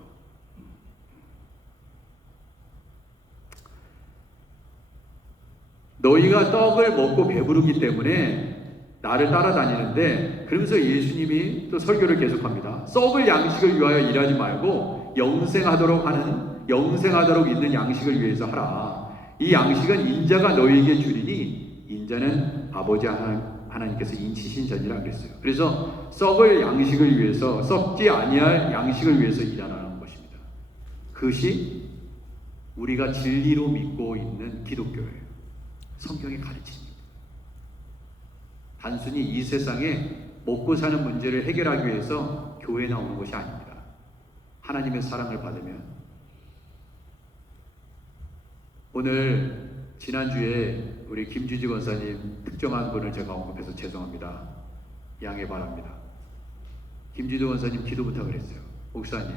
너희가 떡을 먹고 배부르기 때문에 나를 따라다니는데, 그러면서 예수님이 또 설교를 계속합니다. 썩을 양식을 위하여 일하지 말고 영생하도록 있는 양식을 위해서 하라. 이 양식은 인자가 너희에게 주리니 인자는 아버지 하나님께서 인치신 전이라 그랬어요. 그래서 썩을 양식을 위해서, 썩지 아니할 양식을 위해서 일하라는 것입니다. 그것이 우리가 진리로 믿고 있는 기독교예요. 성경의 가르침입니다. 단순히 이 세상에 먹고 사는 문제를 해결하기 위해서 교회에 나오는 것이 아닙니다. 하나님의 사랑을 받으면. 오늘 지난주에 우리 김주지 권사님 특정한 분을 제가 언급해서 죄송합니다. 양해 바랍니다. 김주지 권사님 기도 부탁을 했어요. 목사님,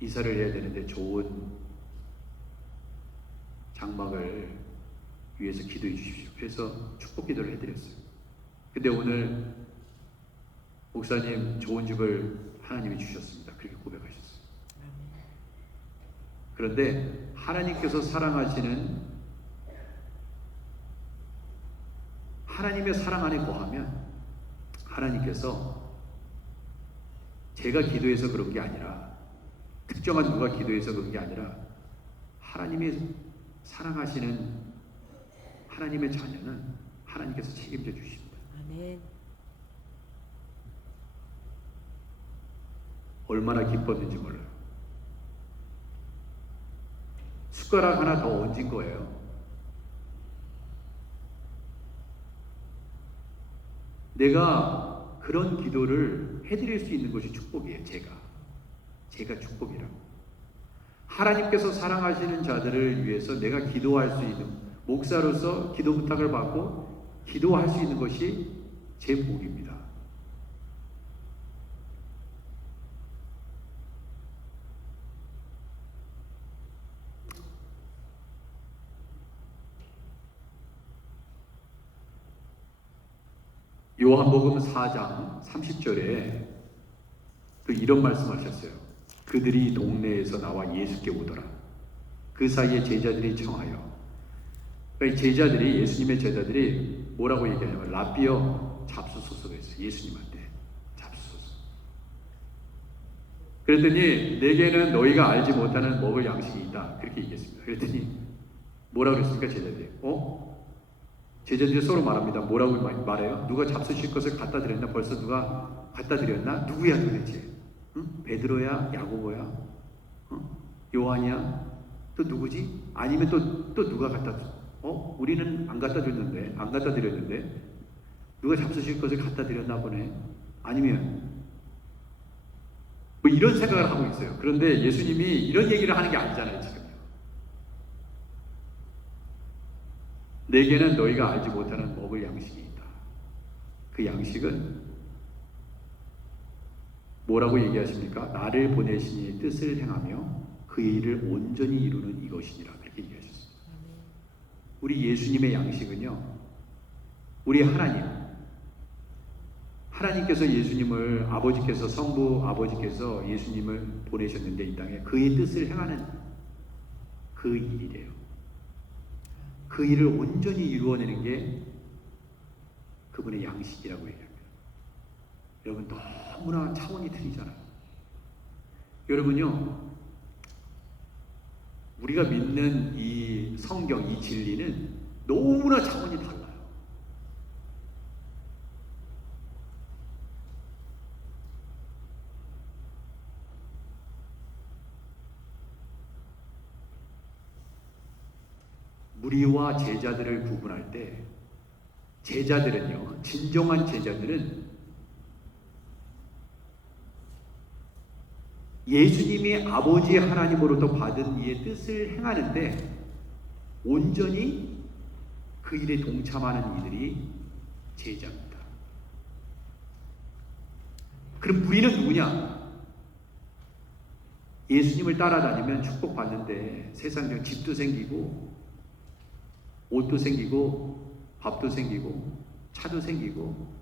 이사를 해야 되는데 좋은 장막을 위해서 기도해 주십시오. 그래서 축복 기도를 해드렸어요. 근데 오늘 목사님 좋은 집을 하나님이 주셨습니다. 그렇게 고백하셨어요. 그런데 하나님께서 사랑하시는, 하나님의 사랑 안에 거하면 하나님께서 제가 기도해서 그런 게 아니라, 특정한 누가 기도해서 그런 게 아니라, 하나님이 사랑하시는 하나님의 자녀는 하나님께서 책임져 주십니다. 아멘. 얼마나 기뻤는지 몰라요. 숟가락 하나 더 얹은 거예요. 내가 그런 기도를 해드릴 수 있는 것이 축복이에요. 제가 축복이라고. 하나님께서 사랑하시는 자들을 위해서 내가 기도할 수 있는, 목사로서 기도 부탁을 받고 기도할 수 있는 것이 제 복입니다. 요한복음 4장 30절에 또 이런 말씀하셨어요. 그들이 동네에서 나와 예수께 오더라. 그 사이에 제자들이 청하여, 그러니까 제자들이, 예수님의 제자들이 뭐라고 얘기하냐면 라삐여 잡수소서 했어요. 예수님한테 잡수소서. 그랬더니 내게는 너희가 알지 못하는 먹을 양식이 있다, 그렇게 얘기했습니다. 그랬더니 뭐라고 그랬습니까? 제자들이 제자들이 서로 말합니다. 뭐라고 말해요? 누가 잡수실 것을 갖다 드렸나? 벌써 누가 갖다 드렸나? 누구야 도대체? 응? 베드로야? 야고보야? 요한이야? 또 누구지? 아니면 또 누가 갖다 줬어? 우리는 안 갖다 드렸는데 누가 잡수실 것을 갖다 드렸나 보네. 아니면 뭐 이런 생각을 하고 있어요. 그런데 예수님이 이런 얘기를 하는 게 아니잖아요. 지금 내게는 너희가 알지 못하는 먹을 양식이 있다. 그 양식은 뭐라고 얘기하십니까? 나를 보내신 이의 뜻을 행하며 그의 일을 온전히 이루는 이것이니라, 그렇게 얘기하셨어요. 우리 예수님의 양식은요, 우리 하나님께서 예수님을 아버지께서 성부 아버지께서 예수님을 보내셨는데 이 땅에 그의 뜻을 행하는 그 일이래요. 그 일을 온전히 이루어내는 게 그분의 양식이라고 얘기합니다. 여러분 너무나 차원이 틀리잖아요. 여러분요, 우리가 믿는 이 성경, 이 진리는 너무나 차원이 달라요. 무리와 제자들을 구분할 때 제자들은요, 진정한 제자들은 예수님이 아버지 하나님으로부터 받은 이의 뜻을 행하는데 온전히 그 일에 동참하는 이들이 제자입니다. 그럼 우리는 누구냐? 예수님을 따라다니면 축복받는데 세상적 집도 생기고 옷도 생기고 밥도 생기고 차도 생기고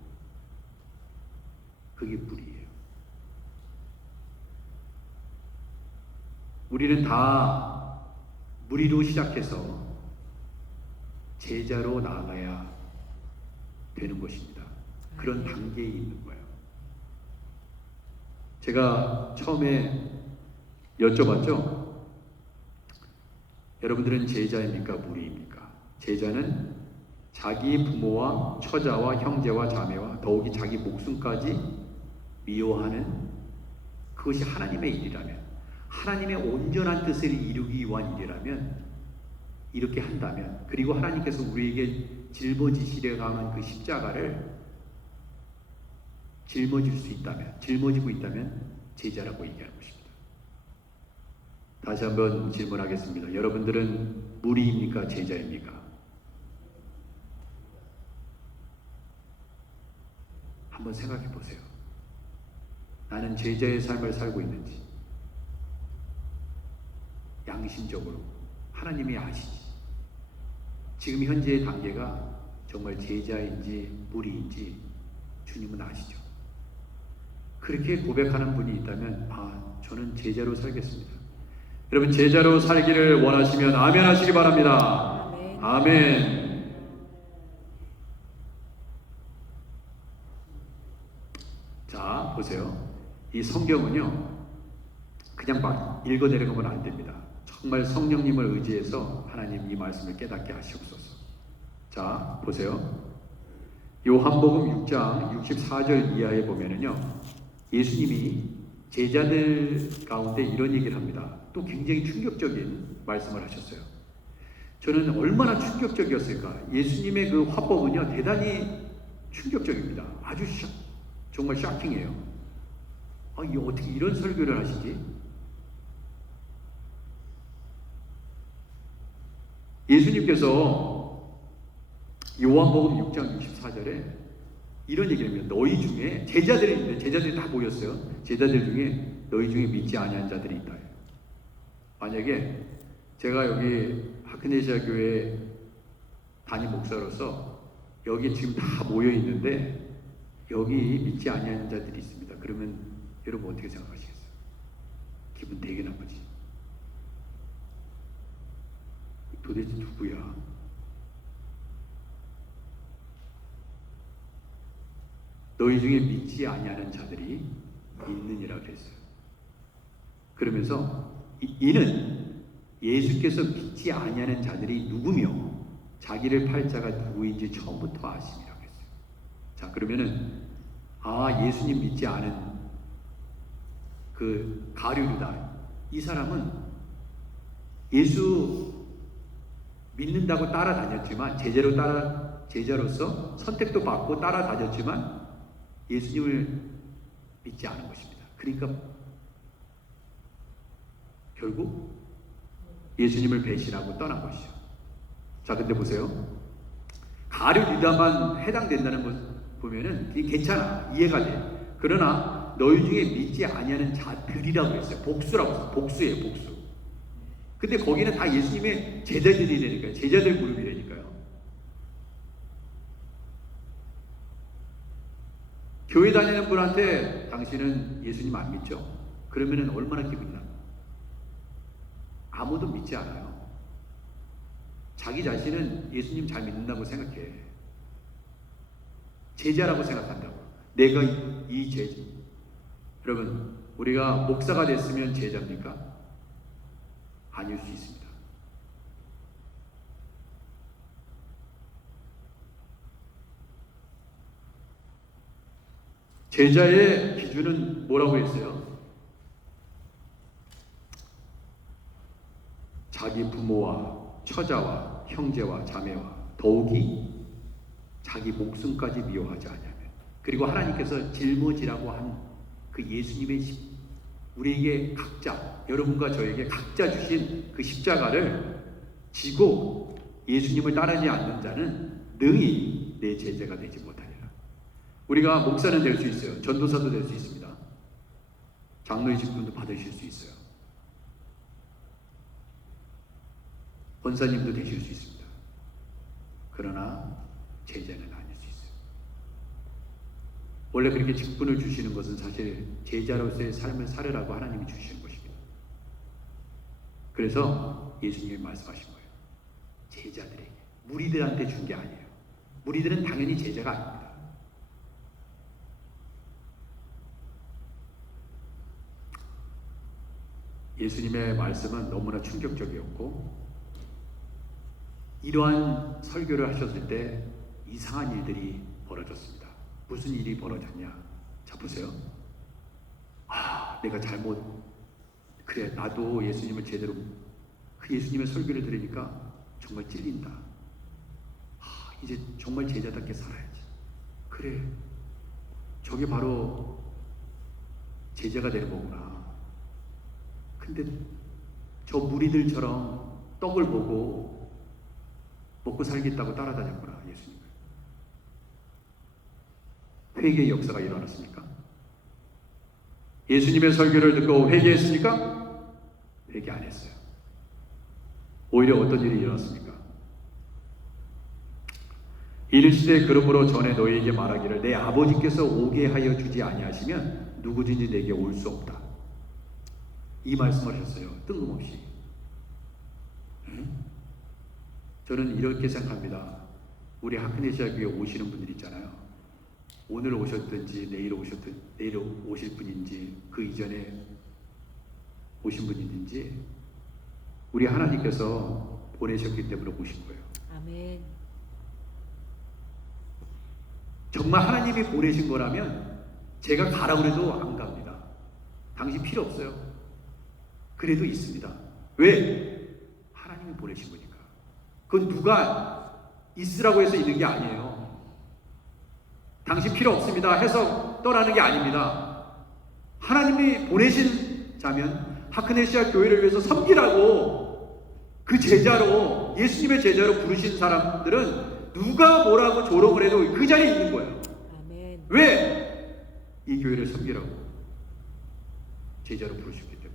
그게 무리예요. 우리는 다 무리로 시작해서 제자로 나아가야 되는 것입니다. 그런 단계에 있는 거예요. 제가 처음에 여쭤봤죠. 여러분들은 제자입니까? 무리입니까? 제자는 자기 부모와 처자와 형제와 자매와 더욱이 자기 목숨까지 미워하는 그것이 하나님의 일이라면, 하나님의 온전한 뜻을 이루기 위한 일이라면, 이렇게 한다면, 그리고 하나님께서 우리에게 짊어지시려고 하는 그 십자가를 짊어지고 있다면 제자라고 얘기하는 것입니다. 다시 한번 질문하겠습니다. 여러분들은 무리입니까? 제자입니까? 한번 생각해 보세요. 나는 제자의 삶을 살고 있는지, 양심적으로 하나님이 아시지. 지금 현재의 단계가 정말 제자인지 무리인지 주님은 아시죠. 그렇게 고백하는 분이 있다면 저는 제자로 살겠습니다. 여러분 제자로 살기를 원하시면 아멘 하시기 바랍니다. 아멘. 자, 보세요. 이 성경은요, 그냥 막 읽어내려가면 안 됩니다. 정말 성령님을 의지해서 하나님 이 말씀을 깨닫게 하시옵소서. 자, 보세요. 요한복음 6장 64절 이하에 보면은요, 예수님이 제자들 가운데 이런 얘기를 합니다. 또 굉장히 충격적인 말씀을 하셨어요. 저는 얼마나 충격적이었을까. 예수님의 그 화법은요, 대단히 충격적입니다. 아주 정말 샤킹해요. 이게 어떻게 이런 설교를 하시지? 예수님께서 요한복음 6장 64절에 이런 얘기를 합니다. 너희 중에 제자들이 있는데, 제자들이 다 모였어요. 제자들 중에 너희 중에 믿지 아니한 자들이 있다. 만약에 제가 여기 하크네시아 교회 담임 목사로서 여기 지금 다 모여 있는데 여기 믿지 아니하는 자들이 있습니다. 그러면 여러분 어떻게 생각하시겠어요? 기분 되게 나쁘지. 도대체 누구야? 너희 중에 믿지 아니하는 자들이 있느니라 그랬어요. 그러면서 이는 예수께서 믿지 아니하는 자들이 누구며 자기를 팔 자가 누구인지 처음부터 아심이라 그랬어요. 자, 그러면은 예수님 믿지 않은 그 가룟유다, 이 사람은 예수 믿는다고 따라다녔지만, 제자로서 선택도 받고 따라다녔지만 예수님을 믿지 않은 것입니다. 그러니까 결국 예수님을 배신하고 떠난 것이죠. 자, 근데 보세요. 가룟유다만 해당된다는 것 보면은 괜찮아, 이해가 돼. 그러나 너희 중에 믿지 아니하는 자들이라고 했어요. 복수라고 했어요. 복수예요, 복수. 근데 거기는 다 예수님의 제자들이라니까요. 제자들 그룹이라니까요. 교회 다니는 분한테 당신은 예수님 안 믿죠? 그러면 얼마나 기분이 나? 아무도 믿지 않아요. 자기 자신은 예수님 잘 믿는다고 생각해. 제자라고 생각한다고. 내가 이 제자. 여러분, 우리가 목사가 됐으면 제자입니까? 아닐 수 있습니다. 제자의 기준은 뭐라고 했어요? 자기 부모와 처자와 형제와 자매와 더욱이 자기 목숨까지 미워하지 않으면. 그리고 하나님께서 짊어지라고 한 그 예수님의 우리에게 각자, 여러분과 저에게 각자 주신 그 십자가를 지고 예수님을 따르지 않는 자는 능히 내 제자가 되지 못하리라. 우리가 목사는 될 수 있어요. 전도사도 될 수 있습니다. 장로의 직분도 받으실 수 있어요. 권사님도 되실 수 있습니다. 그러나 제자는 아닐 수 있어요. 원래 그렇게 직분을 주시는 것은 사실 제자로서의 삶을 살으라고 하나님이 주시는 것입니다. 그래서 예수님이 말씀하신 거예요. 제자들에게, 무리들한테 준 게 아니에요. 무리들은 당연히 제자가 아닙니다. 예수님의 말씀은 너무나 충격적이었고, 이러한 설교를 하셨을 때 이상한 일들이 벌어졌습니다. 무슨 일이 벌어졌냐? 자, 보세요. 내가 그래, 나도 예수님을 제대로, 그 예수님의 설교를 들으니까 정말 찔린다. 이제 정말 제자답게 살아야지. 그래, 저게 바로 제자가 되는 거구나. 근데 저 무리들처럼 떡을 보고 먹고 살겠다고 따라다녔구나, 예수님을. 회개의 역사가 일어났습니까? 예수님의 설교를 듣고 회개했습니까? 회개 안 했어요. 오히려 어떤 일이 일어났습니까? 이르시되 그러므로 전에 너희에게 말하기를 내 아버지께서 오게 하여 주지 아니하시면 누구든지 내게 올 수 없다. 이 말씀을 하셨어요. 뜬금없이. 저는 이렇게 생각합니다. 우리 하크네시아 교회 오시는 분들 있잖아요. 오늘 오셨든지 내일 오실 분인지 그 이전에 오신 분인지 우리 하나님께서 보내셨기 때문에 오신 거예요. 아멘. 정말 하나님이 보내신 거라면 제가 가라고 해도 안 갑니다. 당신 필요 없어요. 그래도 있습니다. 왜? 하나님이 보내신 거니까. 그건 누가 있으라고 해서 있는 게 아니에요. 당신 필요 없습니다 해서 떠나는 게 아닙니다. 하나님이 보내신 자면 하크네시아 교회를 위해서 섬기라고 그 제자로, 예수님의 제자로 부르신 사람들은 누가 뭐라고 조롱을 해도 그 자리에 있는 거예요. 아멘. 왜? 이 교회를 섬기라고 제자로 부르셨기 때문에.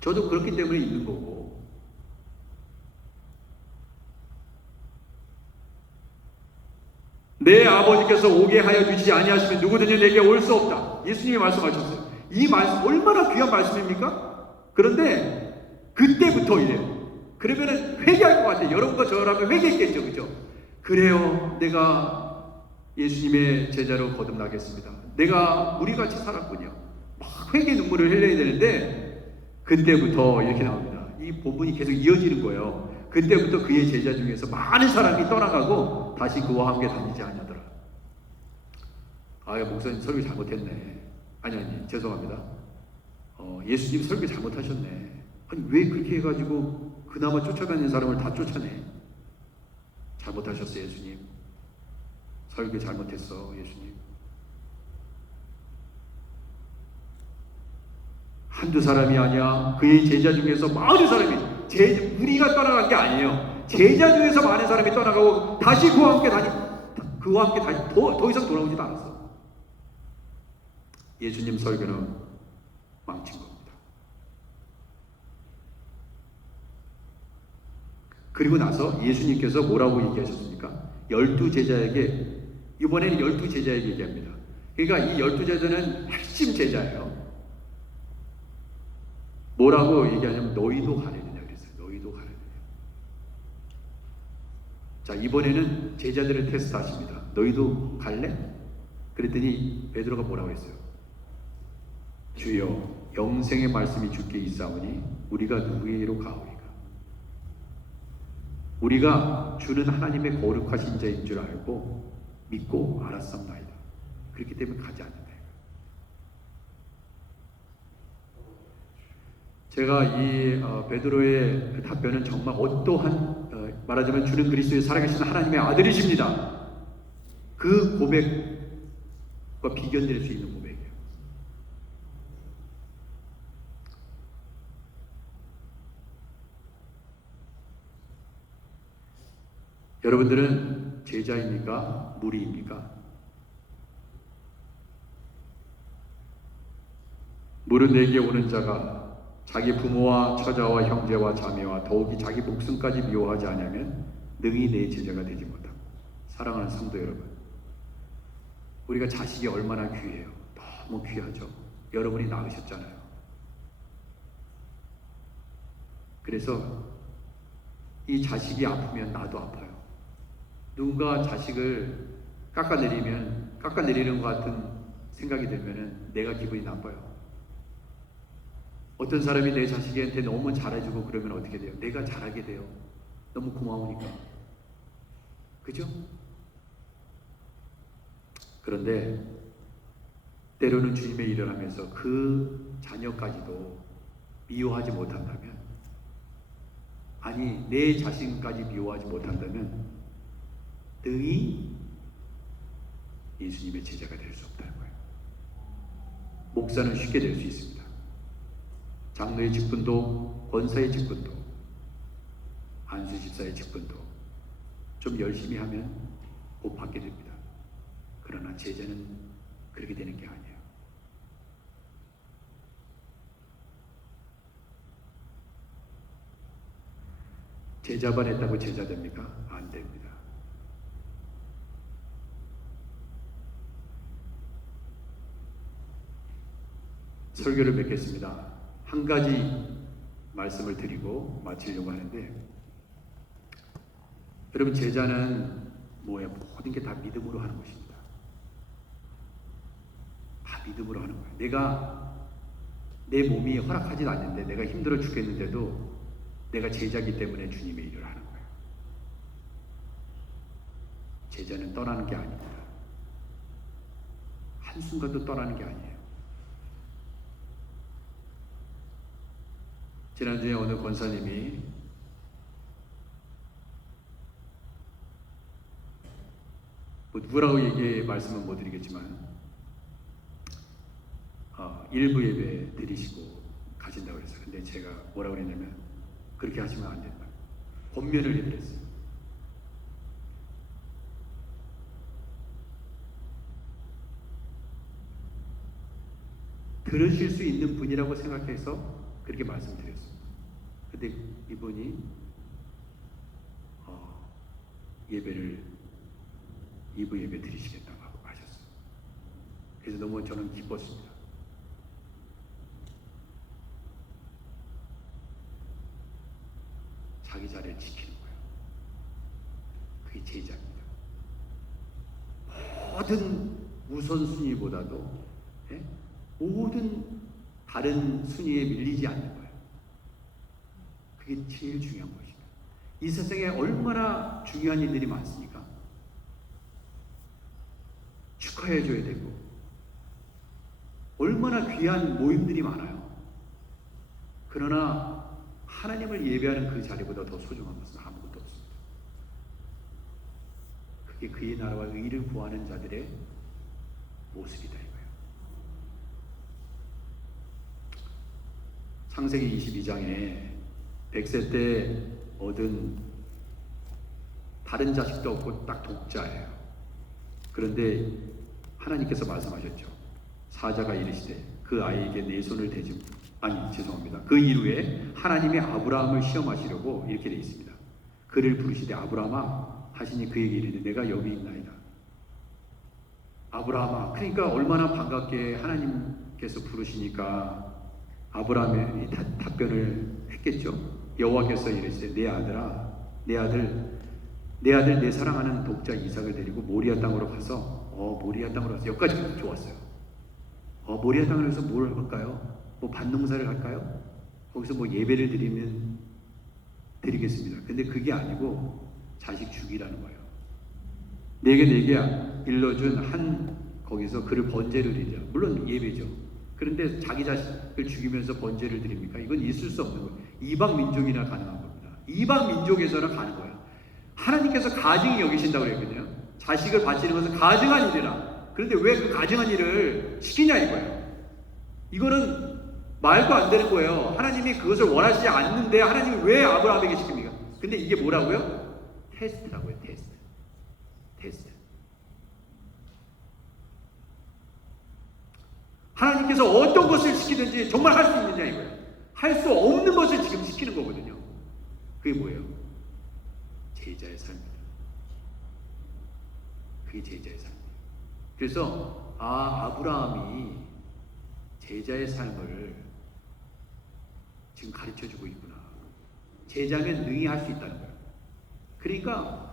저도 그렇기 때문에 있는 거고, 내 아버지께서 오게 하여 주시지 아니하시면 누구든지 내게 올 수 없다. 예수님이 말씀하셨어요. 이 말씀 얼마나 귀한 말씀입니까? 그런데 그때부터 이래요. 그러면은 회개할 것 같아요. 여러분과 저라면 회개했겠죠, 그죠? 그래요, 내가 예수님의 제자로 거듭나겠습니다. 내가 우리같이 살았군요. 막 회개 눈물을 흘려야 되는데 그때부터 이렇게 나옵니다. 이 본문이 계속 이어지는 거예요. 그때부터 그의 제자 중에서 많은 사람이 떠나가고 다시 그와 함께 다니지 않냐더라. 목사님 설교 잘못했네. 아니, 죄송합니다. 예수님 설교 잘못하셨네. 아니, 왜 그렇게 해가지고 그나마 쫓아가는 사람을 다 쫓아내? 잘못하셨어요, 예수님. 설교 잘못했어, 예수님. 한두 사람이 아니야. 그의 제자 중에서 많은 사람이, 우리가 떠나간 게 아니에요. 제자 중에서 많은 사람이 떠나가고 다시 그와 함께 다시 더 이상 돌아오지도 않았어. 예수님 설교는 망친 겁니다. 그리고 나서 예수님께서 뭐라고 얘기하셨습니까? 12 제자에게 이번에는 12제자에게 얘기합니다. 그러니까 이 12제자는 핵심 제자예요. 뭐라고 얘기하냐면 너희도 가야 되냐 그랬어요. 너희도 가야 되냐. 자, 이번에는 제자들을 테스트하십니다. 너희도 갈래? 그랬더니 베드로가 뭐라고 했어요? 주여 영생의 말씀이 주께 있사오니 우리가 누구에게로 가오리까? 우리가 주는 하나님의 거룩하신 자인 줄 알고 믿고 알았사옵나이다. 그렇기 때문에 가지 않는다. 제가 이 베드로의 그 답변은 정말 어떠한 말하자면 주는 그리스도의 살아계신 하나님의 아들이십니다. 그 고백과 비견될 수 있는 고백이에요. 여러분들은 제자입니까? 무리입니까? 물은 내게 오는 자가 자기 부모와 처자와 형제와 자매와 더욱이 자기 목숨까지 미워하지 않으면 능히 내 제자가 되지 못하고. 사랑하는 성도 여러분, 우리가 자식이 얼마나 귀해요. 너무 귀하죠. 여러분이 낳으셨잖아요. 그래서 이 자식이 아프면 나도 아파요. 누군가 자식을 깎아내리는 것 같은 생각이 들면은 내가 기분이 나빠요. 어떤 사람이 내 자식한테 너무 잘해주고 그러면 어떻게 돼요? 내가 잘하게 돼요. 너무 고마우니까. 그죠? 그런데 때로는 주님의 일을 하면서 그 자녀까지도 미워하지 못한다면, 아니 내 자신까지 미워하지 못한다면 능히 예수님의 제자가 될 수 없다는 거예요. 목사는 쉽게 될 수 있습니다. 장로의 직분도, 권사의 직분도, 안수 집사의 직분도 좀 열심히 하면 곧 받게 됩니다. 그러나 제자는 그렇게 되는 게 아니에요. 제자반 했다고 제자 됩니까? 안 됩니다. 설교를 맺겠습니다. 한 가지 말씀을 드리고 마치려고 하는데, 여러분 제자는 뭐예요? 모든 게 다 믿음으로 하는 것입니다. 다 믿음으로 하는 거예요. 내가 내 몸이 허락하지 않는데, 내가 힘들어 죽겠는데도 내가 제자기 때문에 주님의 일을 하는 거예요. 제자는 떠나는 게 아닙니다. 한순간도 떠나는 게 아니에요. 지난주에 어느 권사님이 누구라고 말씀은 못 드리겠지만 일부 예배 드리시고 가신다고 그랬어요. 근데 제가 뭐라고 그랬냐면 그렇게 하시면 안 된다. 권면을 해드렸어요. 들으실 수 있는 분이라고 생각해서 그렇게 말씀드렸어요. 근데 이분이 예배를 2부 예배 드리시겠다고 하셨어요. 그래서 너무 저는 기뻤습니다. 자기 자리를 지키는 거예요. 그게 제자입니다. 모든 우선순위보다도 모든 다른 순위에 밀리지 않는 거예요. 그게 제일 중요한 것입니다. 이 세상에 얼마나 중요한 일들이 많습니까? 축하해줘야 되고 얼마나 귀한 모임들이 많아요. 그러나 하나님을 예배하는 그 자리보다 더 소중한 것은 아무것도 없습니다. 그게 그의 나라와 의를 구하는 자들의 모습이다 이거예요. 창세기 22장에 100세 때 얻은 다른 자식도 없고 딱 독자예요. 그런데 하나님께서 말씀하셨죠. 사자가 이르시되 그 아이에게 내 손을 대지 그 이후에 하나님이 아브라함을 시험하시려고 이렇게 되어 있습니다. 그를 부르시되 아브라함아 하시니 그에게 이르되 내가 여기 있나이다. 아브라함아, 그러니까 얼마나 반갑게 하나님께서 부르시니까 아브라함이 답변을 했겠죠. 여호와께서 이르시되 내 아들아, 내 아들 내 사랑하는 독자 이삭을 데리고 모리아 땅으로 가서 모리아 땅으로 가서 여기까지 좋았어요. 모리아 땅으로 가서 뭘 할까요? 뭐 밭농사를 할까요? 거기서 뭐 예배를 드리겠습니다. 근데 그게 아니고 자식 죽이라는 거예요. 내게 일러준 한 거기서 그를 번제를 드리자. 물론 예배죠. 그런데 자기 자식을 죽이면서 번제를 드립니까? 이건 있을 수 없는 거예요. 이방 민족이나 가능한 겁니다. 이방 민족에서는 가는 거예요. 하나님께서 가증히 여기신다고 그랬거든요. 자식을 바치는 것은 가증한 일이라. 그런데 왜 그 가증한 일을 시키냐 이거예요. 이거는 말도 안 되는 거예요. 하나님이 그것을 원하시지 않는데 하나님이 왜 아브라함에게 시킵니까? 근데 이게 뭐라고요? 테스트라고요. 테스트. 하나님께서 어떤 것을 시키든지 정말 할 수 있느냐 이거예요. 할 수 없는 것을 지금 시키는 거거든요. 그게 뭐예요? 제자의 삶입니다. 그게 제자의 삶이에요. 그래서 아브라함이 제자의 삶을 지금 가르쳐주고 있구나. 제자면 능히 할 수 있다는 거예요. 그러니까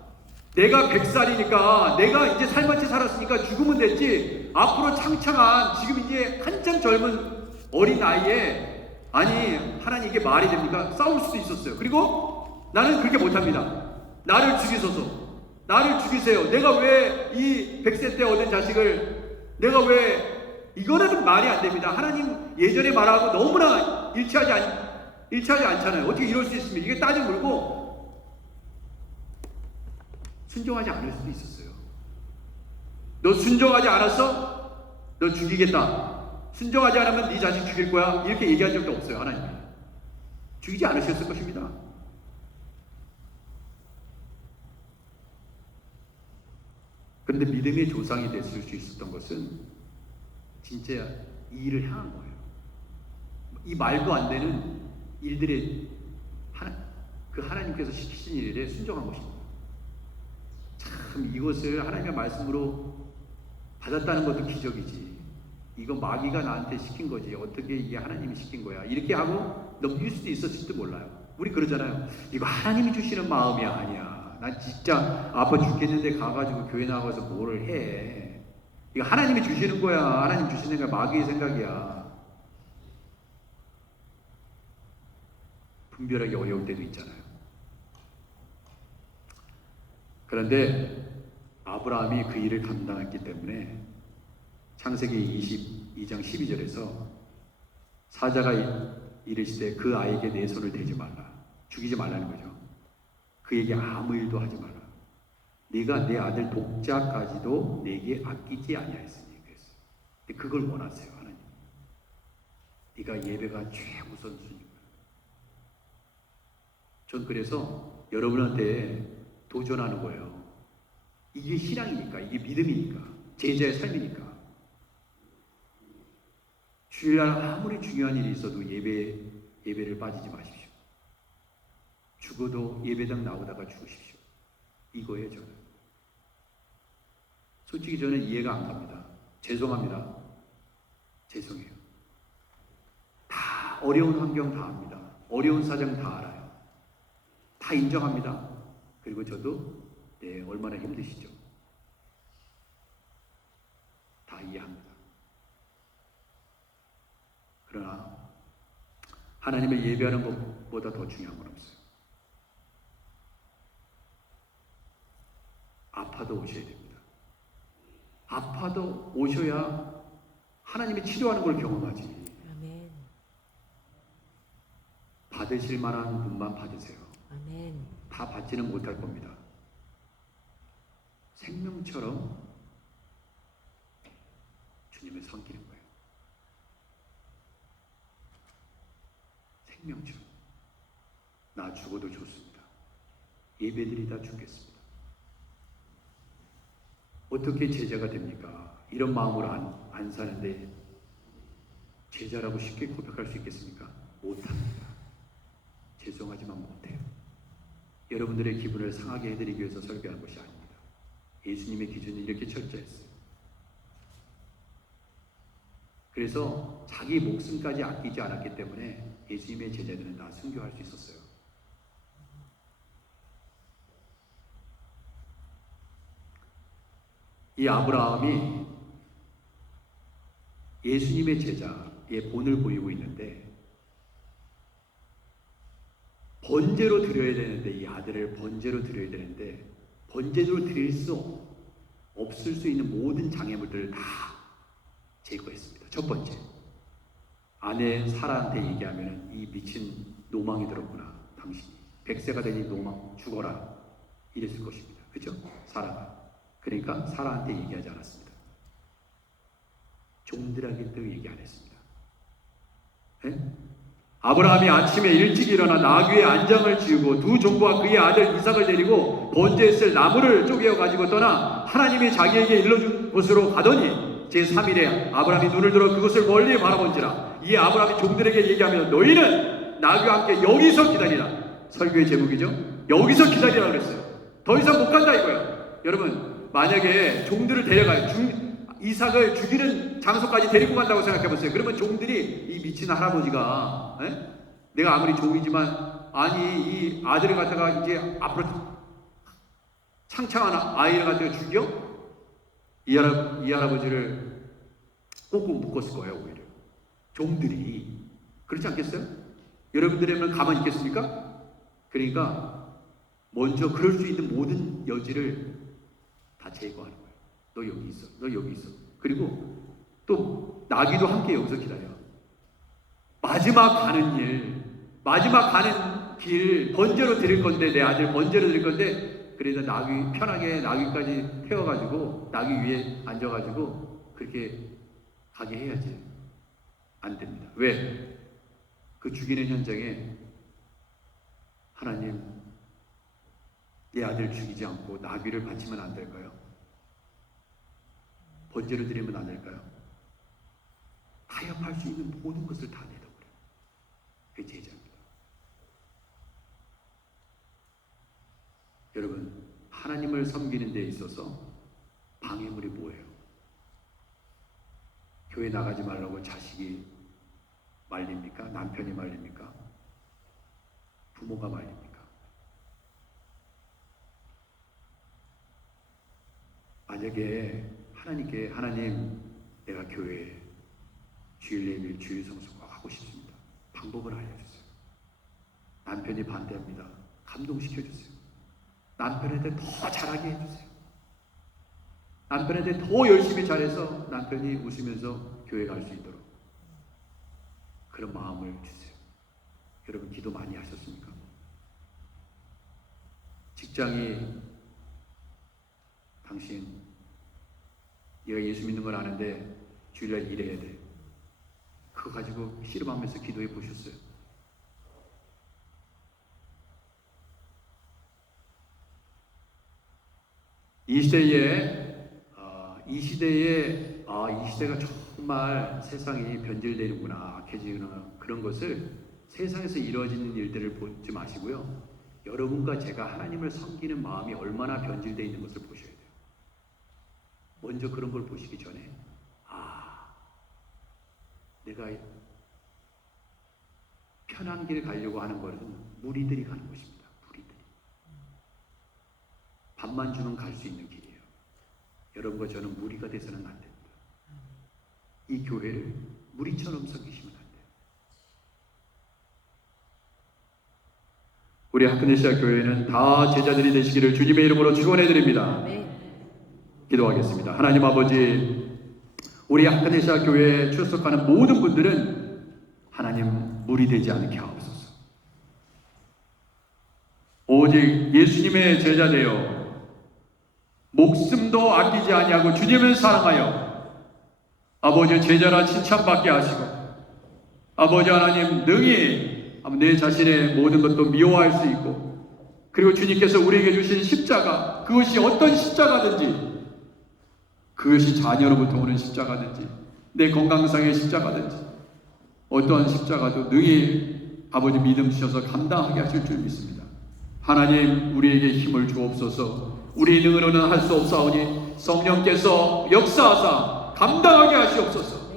내가 100살이니까 내가 이제 살만치 살았으니까 죽으면 됐지, 앞으로 창창한 지금 이제 한참 젊은 어린 나이에 아니 하나님 이게 말이 됩니까? 싸울 수도 있었어요. 그리고 나는 그렇게 못합니다. 나를 죽이소서, 나를 죽이세요. 내가 왜 이 100세 때 얻은 자식을 내가 왜, 이거는 말이 안 됩니다. 하나님 예전에 말하고 너무나 일치하지 않잖아요. 어떻게 이럴 수 있습니까? 이게 따져 물고 순종하지 않을 수도 있었어요. 너 순종하지 않았어? 너 죽이겠다. 순종하지 않으면 네 자식 죽일 거야. 이렇게 얘기한 적도 없어요. 하나님이 죽이지 않으셨을 것입니다. 그런데 믿음의 조상이 됐을 수 있었던 것은 진짜 이 일을 향한 거예요. 이 말도 안 되는 일들에 하나님께서 시키신 일에 순종한 것입니다. 참 이것을 하나님의 말씀으로 받았다는 것도 기적이지. 이거 마귀가 나한테 시킨 거지. 어떻게 이게 하나님이 시킨 거야. 이렇게 하고 넘길 수도 있었을지도 몰라요. 우리 그러잖아요. 이거 하나님이 주시는 마음이 아니야. 난 진짜 아파 죽겠는데 가가지고 교회 나가서 뭐를 해. 이거 하나님이 주시는 거야. 하나님 주시는 게 마귀의 생각이야. 분별하기 어려울 때도 있잖아요. 그런데 아브라함이 그 일을 감당했기 때문에 창세기 22장 12절에서 사자가 이르시되 그 아이에게 내 손을 대지 말라. 죽이지 말라는 거죠. 그에게 아무 일도 하지 마라. 네가 내 아들 독자까지도 내게 아끼지 아니하였으니 그랬어요. 근데 그걸 원하세요. 하나님. 네가 예배가 최우선순위인 거야. 전 그래서 여러분한테 도전하는 거예요. 이게 신앙이니까, 이게 믿음이니까, 제자의 삶이니까. 주일날 아무리 중요한 일이 있어도 예배를 빠지지 마십시오. 죽어도 예배당 나오다가 죽으십시오. 이거예요, 저는. 솔직히 저는 이해가 안 갑니다. 죄송합니다. 죄송해요. 다 어려운 환경 다 압니다. 어려운 사정 다 알아요. 다 인정합니다. 그리고 저도 얼마나 힘드시죠. 다 이해합니다. 그러나 하나님을 예배하는 것보다 더 중요한 건 없어요. 아파도 오셔야 됩니다. 아파도 오셔야 하나님이 치료하는 걸 경험하지. 아멘. 받으실 만한 분만 받으세요. 아멘. 다 받지는 못할 겁니다. 생명처럼 주님을 섬기는 거예요. 생명처럼. 나 죽어도 좋습니다. 예배드리다 죽겠습니다. 어떻게 제자가 됩니까? 이런 마음으로 안 사는데 제자라고 쉽게 고백할 수 있겠습니까? 못합니다. 죄송하지만 못해요. 여러분들의 기분을 상하게 해드리기 위해서 설교한 것이 아닙니다. 예수님의 기준이 이렇게 철저했어요. 그래서 자기 목숨까지 아끼지 않았기 때문에 예수님의 제자들은 다 순교할 수 있었어요. 이 아브라함이 예수님의 제자의 본을 보이고 있는데, 번제로 드려야 되는데, 이 아들을 번제로 드려야 되는데, 번제로 드릴 수 없을 수 있는 모든 장애물들을 다 제거했습니다. 첫 번째, 아내 사라한테 얘기하면 이 미친 노망이 들었구나. 당신이 100세가 되니 노망 죽어라 이랬을 것입니다. 그렇죠? 사라가. 그러니까 사라한테 얘기하지 않았습니다. 종들에게도 얘기 안 했습니다. 네? 아브라함이 아침에 일찍 일어나 나귀의 안장을 지우고 두 종부와 그의 아들 이삭을 데리고 번제에 쓸 나무를 쪼개어 가지고 떠나 하나님이 자기에게 일러준 곳으로 가더니 제3일에 아브라함이 눈을 들어 그것을 멀리 바라본지라. 이 아브라함이 종들에게 얘기하며 너희는 나귀와 함께 여기서 기다리라. 설교의 제목이죠. 여기서 기다리라 그랬어요. 더 이상 못 간다 이거야. 여러분, 만약에 종들을 데려가요. 이삭을 죽이는 장소까지 데리고 간다고 생각해보세요. 그러면 종들이 이 미친 할아버지가 내가 아무리 종이지만 아니 이 아들을 갖다가 이제 앞으로 창창한 아이를 갖다가 죽여? 이 할아버지를 꽁꽁 묶었을 거예요. 오히려 종들이. 그렇지 않겠어요? 여러분들이면 가만히 있겠습니까? 그러니까 먼저 그럴 수 있는 모든 여지를 다 제거하는 거예요. 너 여기 있어. 너 여기 있어. 그리고 또 나귀도 함께 여기서 기다려. 마지막 가는 일, 마지막 가는 길 번제로 드릴 건데, 내 아들 번제로 드릴 건데, 그래서 나귀 편하게 나귀까지 태워가지고 나귀 위에 앉아가지고 그렇게 가게 해야지. 안 됩니다. 왜? 그 죽이는 현장에 하나님 내 아들 죽이지 않고 나귀를 바치면 안 될까요? 번제로 드리면 안 될까요? 타협할 수 있는 모든 것을 다 내려버려요. 그게 제자입니다. 여러분, 하나님을 섬기는 데 있어서 방해물이 뭐예요? 교회 나가지 말라고 자식이 말립니까? 남편이 말립니까? 부모가 말립니까? 만약에 하나님께 하나님 내가 교회에 주일 예배 주일 성수가 하고 싶습니다. 방법을 알려주세요. 남편이 반대합니다. 감동시켜주세요. 남편한테 더 잘하게 해주세요. 남편한테 더 열심히 잘해서 남편이 웃으면서 교회 갈 수 있도록 그런 마음을 주세요. 여러분 기도 많이 하셨습니까? 직장이 당신 네가 예수 믿는 걸 아는데 주일날 일해야 돼. 그거 가지고 씨름하면서 기도해 보셨어요? 이 시대가 정말 세상이 변질되는구나, 악해지는 그런 것을 세상에서 이루어지는 일들을 보지 마시고요. 여러분과 제가 하나님을 섬기는 마음이 얼마나 변질되어 있는 것을 보셔야 돼요. 먼저 그런 걸 보시기 전에 내가 편한 길 가려고 하는 것은 무리들이 가는 것입니다. 무리들이. 밥만 주면 갈 수 있는 길이에요. 여러분과 저는 무리가 돼서는 안 됩니다. 이 교회를 무리처럼 섬기시면 안 돼요. 우리 하크네시아 교회는 다 제자들이 되시기를 주님의 이름으로 축원해 드립니다. 기도하겠습니다. 하나님 아버지, 우리 하크네시아 교회에 출석하는 모든 분들은 하나님 무리되지 않게 하옵소서. 오직 예수님의 제자 되어 목숨도 아끼지 아니하고 주님을 사랑하여 아버지 제자라 칭찬받게 하시고, 아버지 하나님 능히 내 자신의 모든 것도 미워할 수 있고, 그리고 주님께서 우리에게 주신 십자가, 그것이 어떤 십자가든지, 그것이 자녀로부터 오는 십자가든지 내 건강상의 십자가든지 어떠한 십자가도 능히 아버지 믿음 주셔서 감당하게 하실 줄 믿습니다. 하나님 우리에게 힘을 주옵소서. 우리 능으로는 할 수 없사오니 성령께서 역사하사 감당하게 하시옵소서.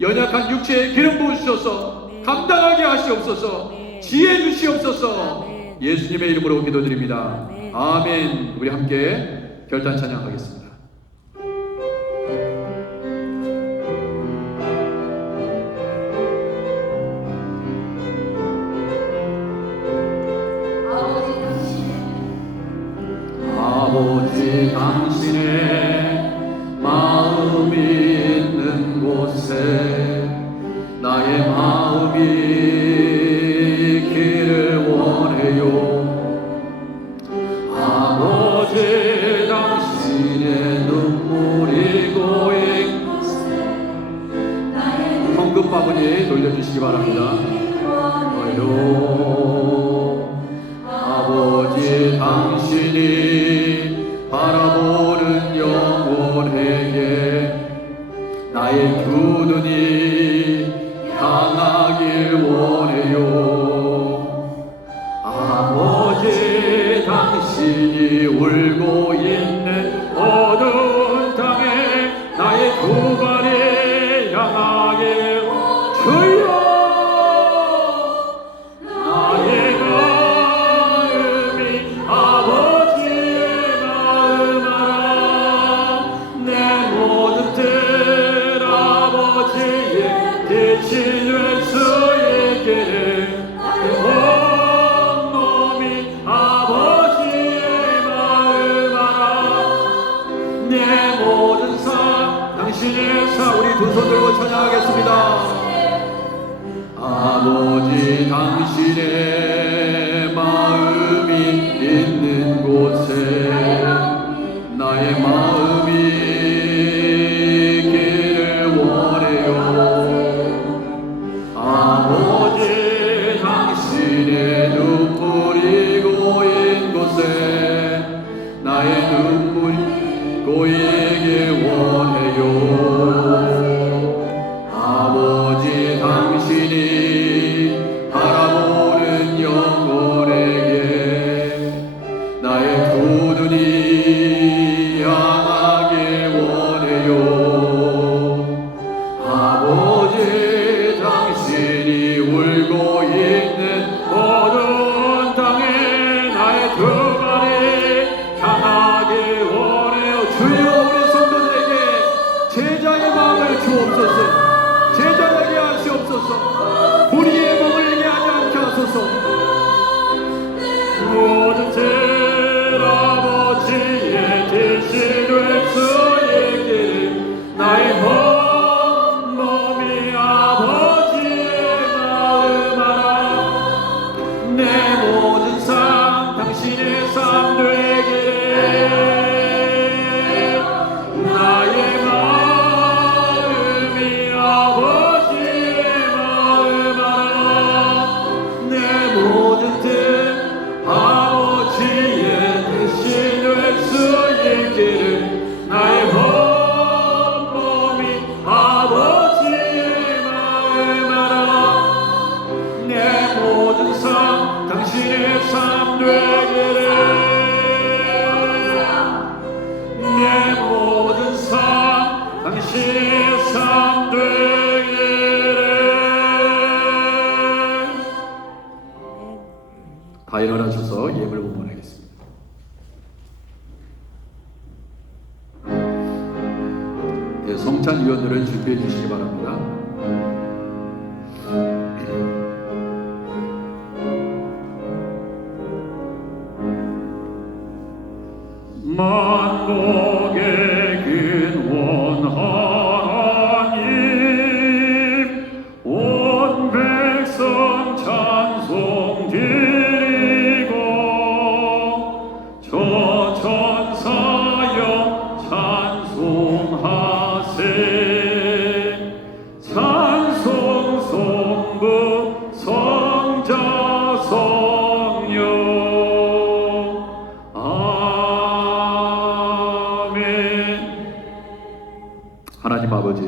연약한 육체에 기름 부으시옵소서. 감당하게 하시옵소서. 지혜 주시옵소서. 예수님의 이름으로 기도드립니다. 아멘. 우리 함께 결단 찬양하겠습니다. 아버지 당신의 마음이 있는 곳에 나의 마음이 있기를 원해요. 아버지 당신의 눈물이 고인 성급바구니 돌려주시기 바랍니다. 아버지 당신이 바라보는 영혼에게 나의 두 눈이 향하길 원해요. 아버지 당신이 울고 있는 어두운 땅에 나의 두 발이 향하길 주여. 나의 마음이 아버지의 마음 알아. 내 모든 뜻 아버지의 빛이 될 수 있기를. 내 온몸이 아버지의 마음 알아. 내 모든 삶 당신의 삶. 우리 두 손 들고 찬양하겠습니다. 아버지 당신의 마음이 있는 곳에 나의 마음이 있기를 원해요. 아버지 당신의 눈물이 고인 곳에 나의 눈물이 고이길 원해요. 아버지 당신이 바라보는 영혼에게 나의 두 눈이 향하길 원해요. 아버지 당신이 울고 있는 어두운 땅에 나의 두 발이 향하길 원해요. 주여 우리 성도들에게 제자의 마음을 주옵소서. 제자되게 하시옵소서. 우리의 몸을 얘기 하지 않게 하소서. 모든 죄 아버지의 뜻이 될 수 있기를. 나의 몸이 아버지의 마음 알아. 내 모든 삶 당신의 삶 되기를. 나의 마음이 아버지의 마음 알아. 내 모든 뜻 아버지의 뜻이 될 수 있기를. 나의 온몸이 아버지의 마음 알아. 내 모든 삶 당신의 삶 되기를. 내 모든 삶 당신의 삶 되기를. 다 일어나셔서 예물 봉헌하겠습니다. 네, 성찬 위원들을 준비해 주시기 바랍니다. 만국의 근원 하나님, 온 백성 찬송 드리고 저 천사여 찬송하세. 찬송 성부 성자 성령. 하나님 아버지,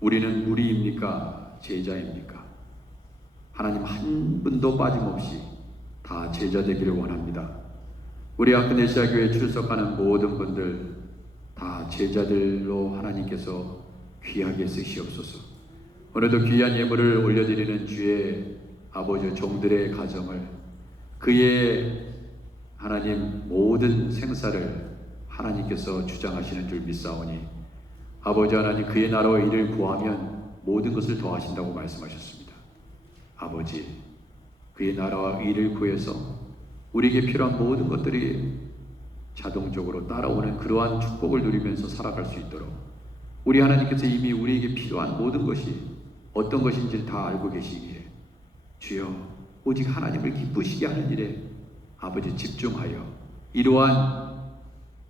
우리는 무리입니까? 제자입니까? 하나님 한 분도 빠짐없이 다 제자 되기를 원합니다. 우리 아크네시아 교회에 출석하는 모든 분들 다 제자들로 하나님께서 귀하게 쓰시옵소서. 오늘도 귀한 예물을 올려드리는 주의 아버지 종들의 가정을, 그의 하나님 모든 생사를 하나님께서 주장하시는 줄 믿사오니, 아버지 하나님, 그의 나라와 일을 구하면 모든 것을 더하신다고 말씀하셨습니다. 아버지, 그의 나라와 일을 구해서 우리에게 필요한 모든 것들이 자동적으로 따라오는 그러한 축복을 누리면서 살아갈 수 있도록, 우리 하나님께서 이미 우리에게 필요한 모든 것이 어떤 것인지 다 알고 계시기에 주여, 오직 하나님을 기쁘시게 하는 일에 아버지 집중하여 이러한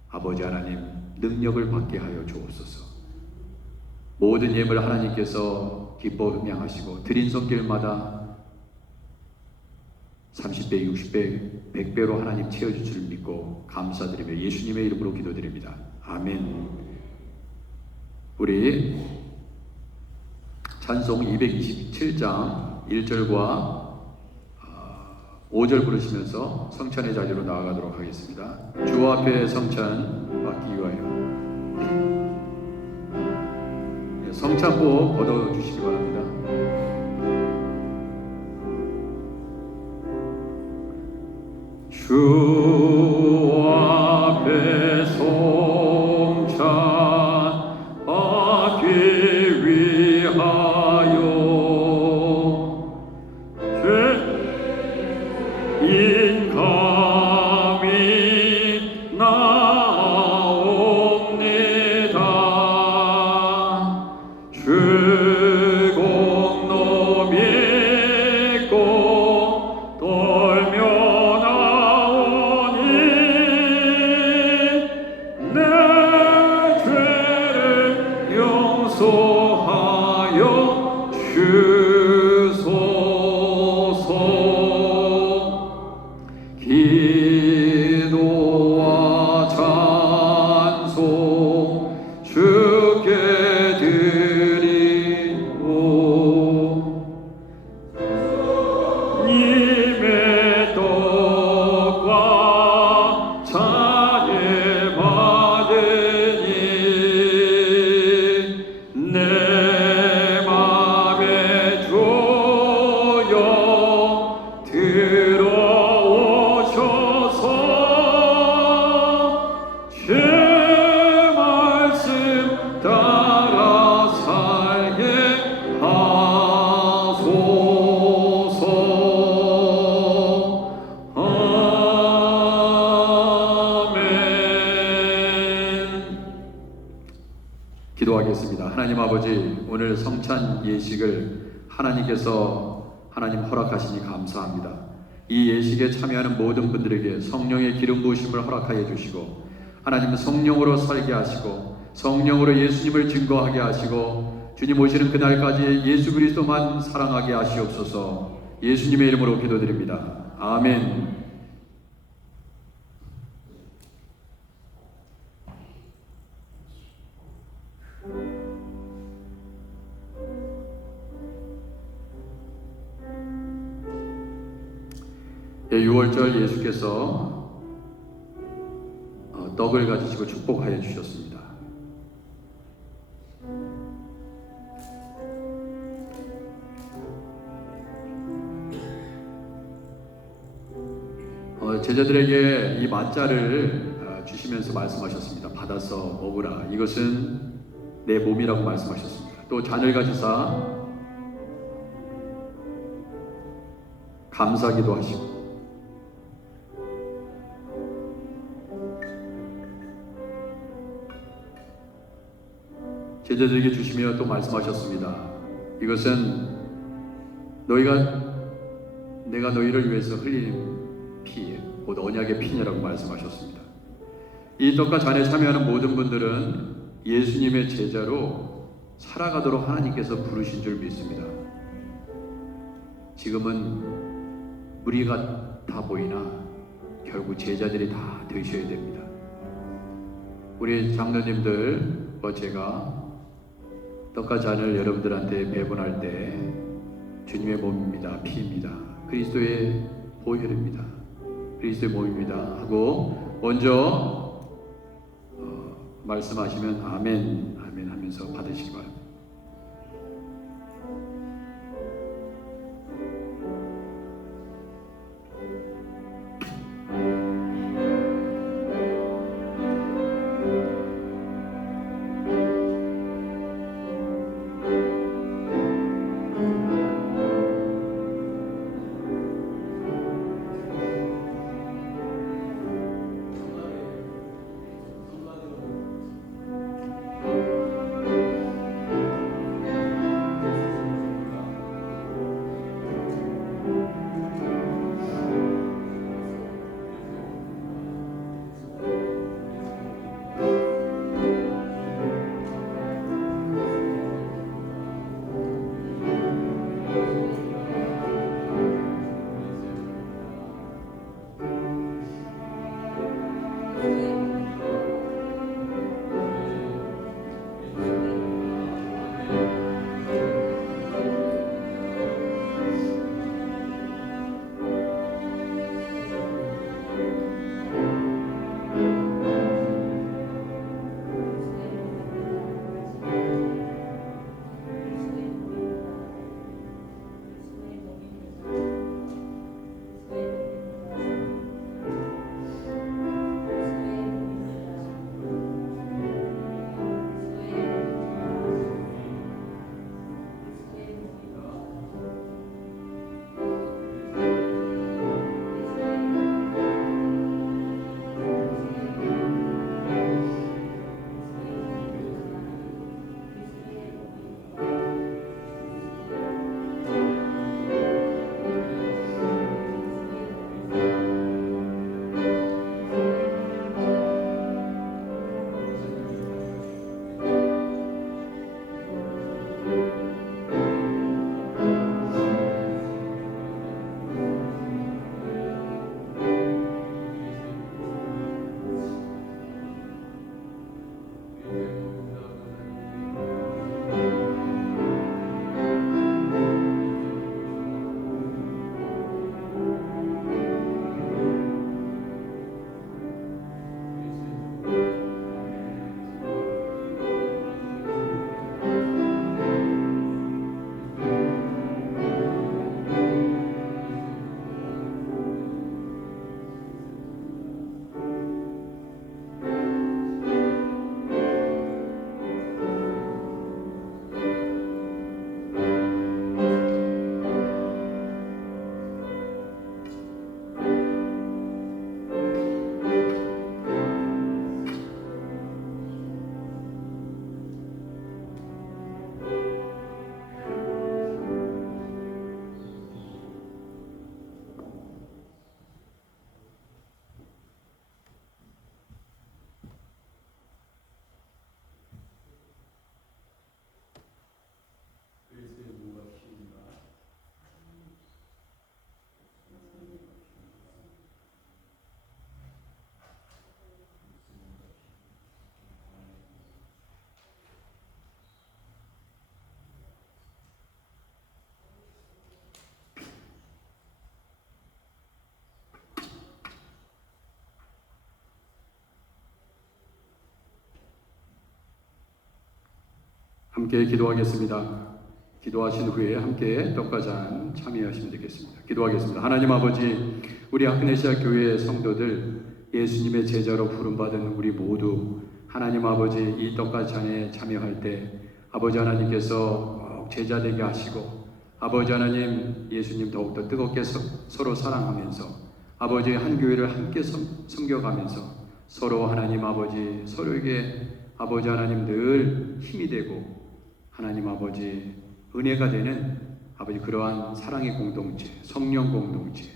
아버지 하나님 능력을 받게 하여 주옵소서. 모든 예물 하나님께서 기뻐 음양하시고 드린 손길마다 30배, 60배, 100배로 하나님 채워줄 줄 믿고 감사드리며 예수님의 이름으로 기도드립니다. 아멘. 우리 찬송 227장 1절과 5절 부르시면서 성찬의 자리로 나아가도록 하겠습니다. 주 앞에 성찬 받기 위하여. 성찬복 얻어주시기 바랍니다. 주 앞에 성찬 받기 위하여 인감이 나옵니다. 주 공로 믿고 떨며 나오니 내 죄를 용서하여 주소서. 기도와 찬송 주께 드리고 님의 떡과 잔을 받으니 내 맘에 주여 들어오셔서 제 말씀 따라 살게 하소서. 아멘. 기도하겠습니다. 하나님 아버지, 오늘 성찬 예식을 하나님 허락하시니 감사합니다. 이 예식에 참여하는 모든 분들에게 성령의 기름 부으심을 허락하여 주시고, 하나님 성령으로 살게 하시고 성령으로 예수님을 증거하게 하시고 주님 오시는 그날까지 예수 그리스도만 사랑하게 하시옵소서. 예수님의 이름으로 기도드립니다. 아멘. 예, 6월절 예수께서 떡을 가지시고 축복하여 주셨습니다. 제자들에게 이 맛자를 주시면서 말씀하셨습니다. 받아서 먹으라. 이것은 내 몸이라고 말씀하셨습니다. 또 잔을 가지사 감사기도 하시고 제자들에게 주시며 또 말씀하셨습니다. 이것은 내가 너희를 위해서 흘린 피, 곧 언약의 피냐라고 말씀하셨습니다. 이 떡과 잔에 참여하는 모든 분들은 예수님의 제자로 살아가도록 하나님께서 부르신 줄 믿습니다. 지금은 무리 같아 보이나 결국 제자들이 다 되셔야 됩니다. 우리 장로님들과 제가 떡과 잔을 여러분들한테 배분할 때 주님의 몸입니다, 피입니다, 그리스도의 보혈입니다, 그리스도의 몸입니다 하고 먼저 말씀하시면 아멘, 아멘 하면서 받으시기 바랍니다. 함께 기도하겠습니다. 기도하신 후에 함께 떡과 잔 참여하시면 되겠습니다. 기도하겠습니다. 하나님 아버지, 우리 아크네시아 교회 성도들, 예수님의 제자로 부름받은 우리 모두 하나님 아버지 이 떡과 잔에 참여할 때 아버지 하나님께서 제자 되게 하시고 아버지 하나님 예수님 더욱더 뜨겁게 서로 사랑하면서 아버지 한 교회를 함께 섬겨가면서 서로 하나님 아버지 서로에게 아버지 하나님 늘 힘이 되고 하나님 아버지 은혜가 되는 아버지 그러한 사랑의 공동체, 성령 공동체,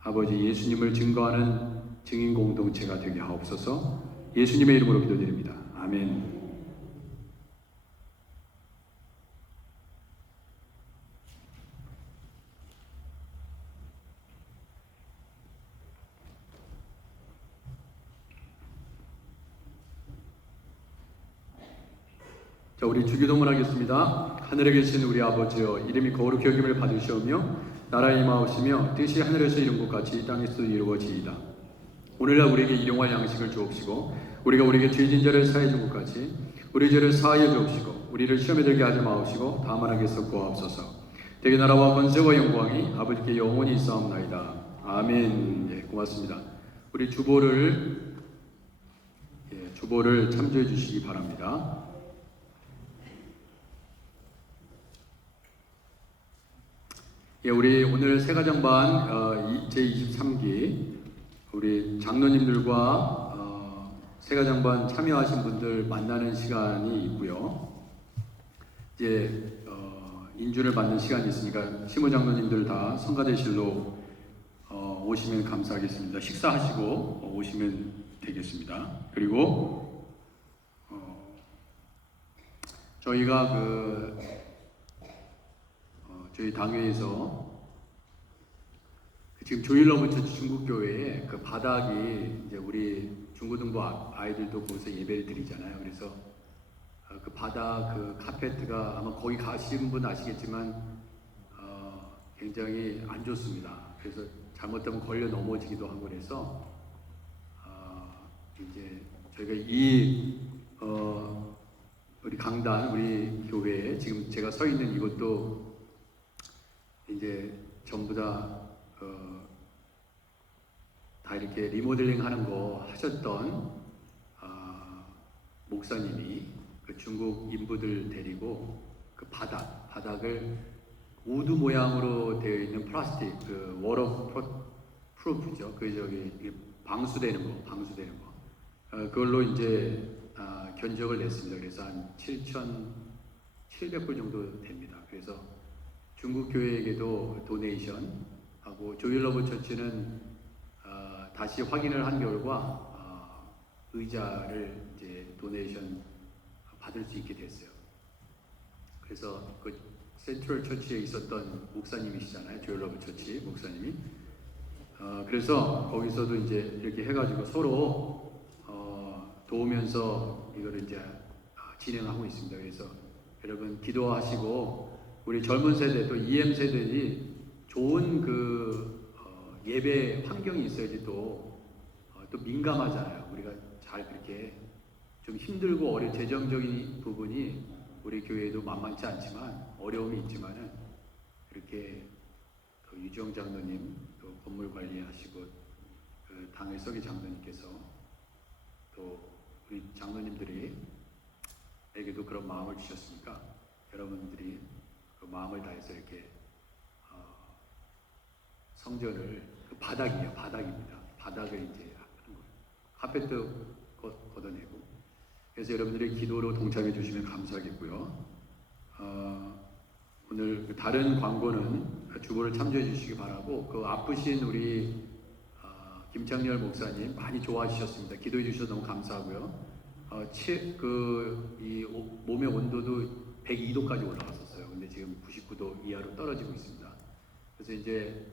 아버지 예수님을 증거하는 증인 공동체가 되게 하옵소서. 예수님의 이름으로 기도드립니다. 아멘. 자, 우리 주기도문 하겠습니다. 하늘에 계신 우리 아버지여, 이름이 거룩히 여김을 받으시오며 나라가 임하옵시며 뜻이 하늘에서 이룬 것 같이 이 땅에서도 이루어지이다. 오늘날 우리에게 일용할 양식을 주옵시고 우리가 우리에게 죄진 자를 사해 준 것 같이 우리 죄를 사하여 주옵시고 우리를 시험에 들게 하지 마옵시고 다만 악에서 구하옵소서. 대개 나라와 권세와 영광이 아버지께 영원히 있사옵나이다. 아멘. 예, 고맙습니다. 우리 주보를 참조해 주시기 바랍니다. 예, 우리 오늘 세가정반 제23기 우리 장로님들과 세가정반 참여하신 분들 만나는 시간이 있고요. 이제 인준을 받는 시간이 있으니까 시무장로님들 다 성가대실로 오시면 감사하겠습니다. 식사하시고 오시면 되겠습니다. 그리고 저희가 저희 당회에서 지금 조일러브 처치 중국교회에 그 바닥이 이제 우리 중고등부 아이들도 거기서 예배를 드리잖아요. 그래서 그 바닥 그 카페트가 아마 거기 가신 분 아시겠지만 굉장히 안 좋습니다. 그래서 잘못하면 걸려 넘어지기도 하고 그래서 이제 저희가 우리 강단 우리 교회에 지금 제가 서 있는 이곳도 이제 전부 다 이렇게 리모델링 하는 거 하셨던 목사님이 그 중국 인부들 데리고 그 바닥을 우드 모양으로 되어 있는 플라스틱 그 워터 프루프죠. 그 저기 방수되는 거 그걸로 이제 견적을 냈습니다. 그래서 한 7,700불 정도 됩니다. 그래서 중국 교회에게도 도네이션 하고 조일러브 처치는 다시 확인을 한 결과 의자를 이제 도네이션 받을 수 있게 됐어요. 그래서 그 센트럴 처치에 있었던 목사님이시잖아요. 조일러브 처치 목사님이. 그래서 거기서도 이제 이렇게 해가지고 서로 도우면서 이거를 이제 진행하고 있습니다. 그래서 여러분 기도하시고 우리 젊은 세대 또 EM 세대들이 좋은 예배 환경이 있어야지 또 민감하잖아요. 우리가 잘 그렇게 좀 힘들고 재정적인 부분이 우리 교회도 만만치 않지만 어려움이 있지만은 이렇게 유지영 장로님 또 건물 관리하시고 그 당회 서기 장로님께서 또 우리 장로님들이에게도 그런 마음을 주셨으니까 여러분들이 그 마음을 다해서 이렇게 성전을 바닥입니다. 바닥을 이제 하는 거예요. 카페트 걷어내고. 그래서 여러분들이 기도로 동참해 주시면 감사하겠고요. 오늘 다른 광고는 주보를 참조해 주시기 바라고 그 아프신 우리 김창렬 목사님 많이 좋아하셨습니다. 기도해 주셔서 너무 감사하고요. 이 몸의 온도도 102도까지 올라갔었어요. 근데 지금 99도 이하로 떨어지고 있습니다. 그래서 이제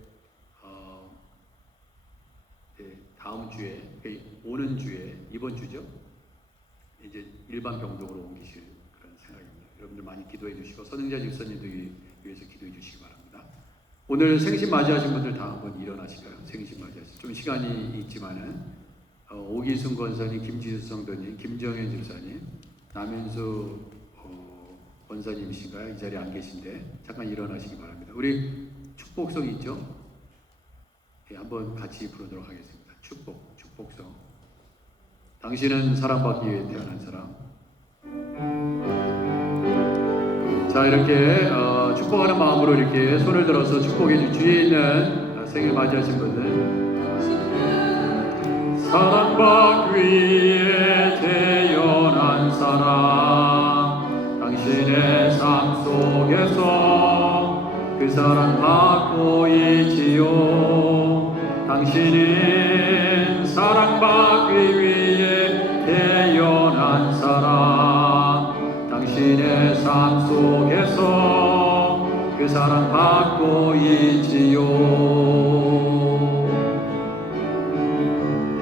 다음 주에 오는 주에 이번 주죠. 이제 일반 병동으로 옮기실 그런 생각입니다. 여러분들 많이 기도해 주시고 선행자 집사님도 위해서 기도해 주시기 바랍니다. 오늘 생신 맞이하신 분들 다 한번 일어나실까요? 생신 맞이하신 좀 시간이 있지만은 오기순 권사님, 김지수 성도님, 김정현 집사님, 남현수 원사님이신가요? 이 자리에 안 계신데 잠깐 일어나시기 바랍니다. 우리 축복성 있죠? 예, 한번 같이 부르도록 하겠습니다. 축복성. 당신은 사랑받기 위해 태어난 사람. 자, 이렇게 축복하는 마음으로 이렇게 손을 들어서 축복해 주 주위에 있는 생일 맞이하신 분들. 사랑받기 위해 태어난 사람, 당신의 삶 속에서 그 사랑 받고 있지요. 당신은 사랑받기 위해 태어난 사람, 당신의 삶 속에서 그 사랑 받고 있지요.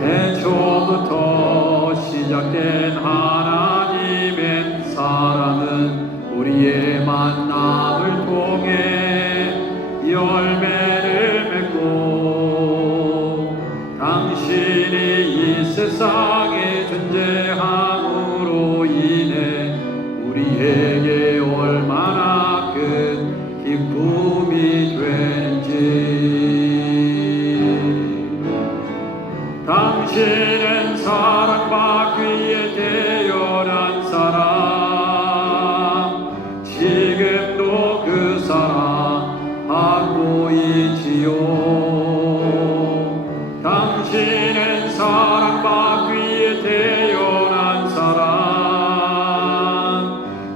애초부터 시작된 하나님의 사랑은 우리의 만남을 통해 열매를 맺고 당신이 이 세상에 존재함으로 인해 우리에게 얼마나 큰 기쁨이 되는지. 당신은 사랑받기 위해 태어난 사람, 지금도 그 사랑 받고 있지요. 당신은 사랑받기 위해 태어난 사람,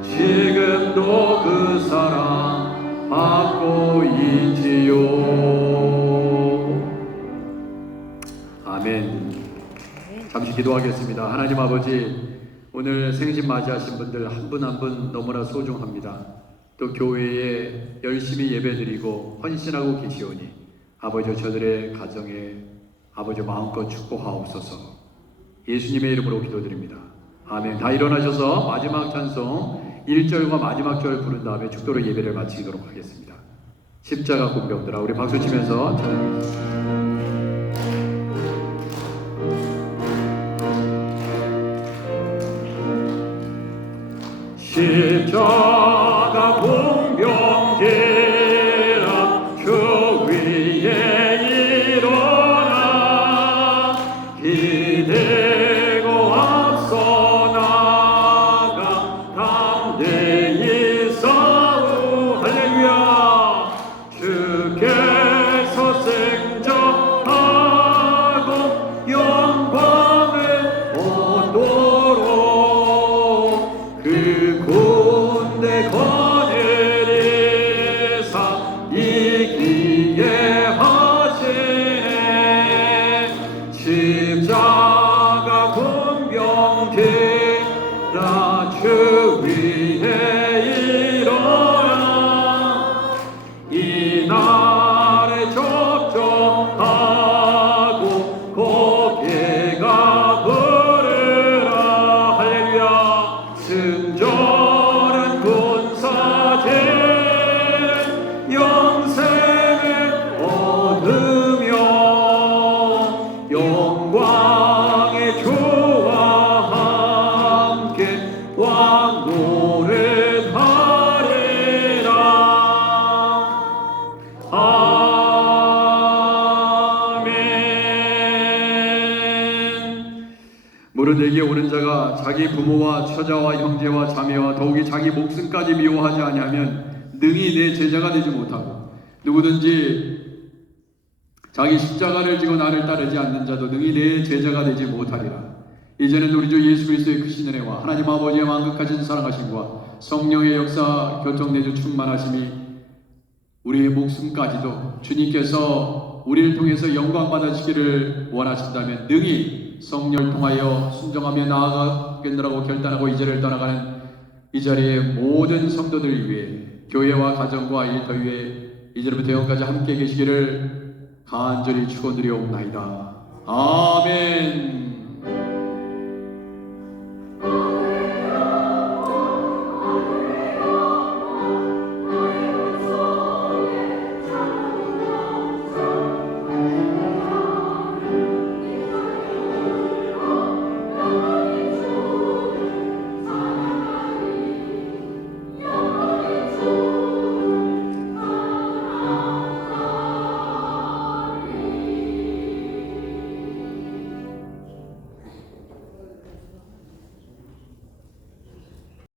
지금도 그 사랑 받고 있지요. 아멘. 잠시 기도하겠습니다. 하나님 아버지, 오늘 생신 맞이하신 분들 한 분 한 분 너무나 소중합니다. 또 교회에 열심히 예배드리고 헌신하고 계시오니 아버지 저들의 가정에 아버지 마음껏 축복하옵소서. 예수님의 이름으로 기도드립니다. 아멘. 다 일어나셔서 마지막 찬송 1절과 마지막 절 부른 다음에 축도로 예배를 마치도록 하겠습니다. 십자가 군병들아, 우리 박수 치면서 찬양하겠습니다. 십자가 공병들아, 주 위에 일어나 기대고 앞서 나가 담대히 싸우. 할렐루야. 주께서 승천하고 영광을 얻도록 그 군대 거느리사 이기게 하시네. 십자가 군병들아, 주 위에 일어나 이날에 접종하고 고개가 부르라. 할렐루야. 승전한 군사들은 영생을 얻으며 영광의 주와 함께 왕노를 하리라. 아멘. 무릇 내게 오는 자가 자기 부모와 처자와 형제와 자매와 더욱이 자기 목숨까지 미워하지 아니하면 능히 내 제자가 되지 못하고, 누구든지 자기 십자가를 지고 나를 따르지 않는 자도 능히 내 제자가 되지 못하리라. 이제는 우리 주 예수 그리스도의 크신 은혜와 하나님 아버지의 만극하신 사랑하심과 성령의 역사 교통내주 충만하심이 우리의 목숨까지도 주님께서 우리를 통해서 영광 받으시기를 원하신다면 능히 성령을 통하여 순종하며 나아가겠노라고 결단하고 이 자리를 떠나가는 이 자리의 모든 성도들 위해 교회와 가정과 일터위에 이제부터 영까지 함께 계시기를 간절히 축원드리옵나이다. 아멘.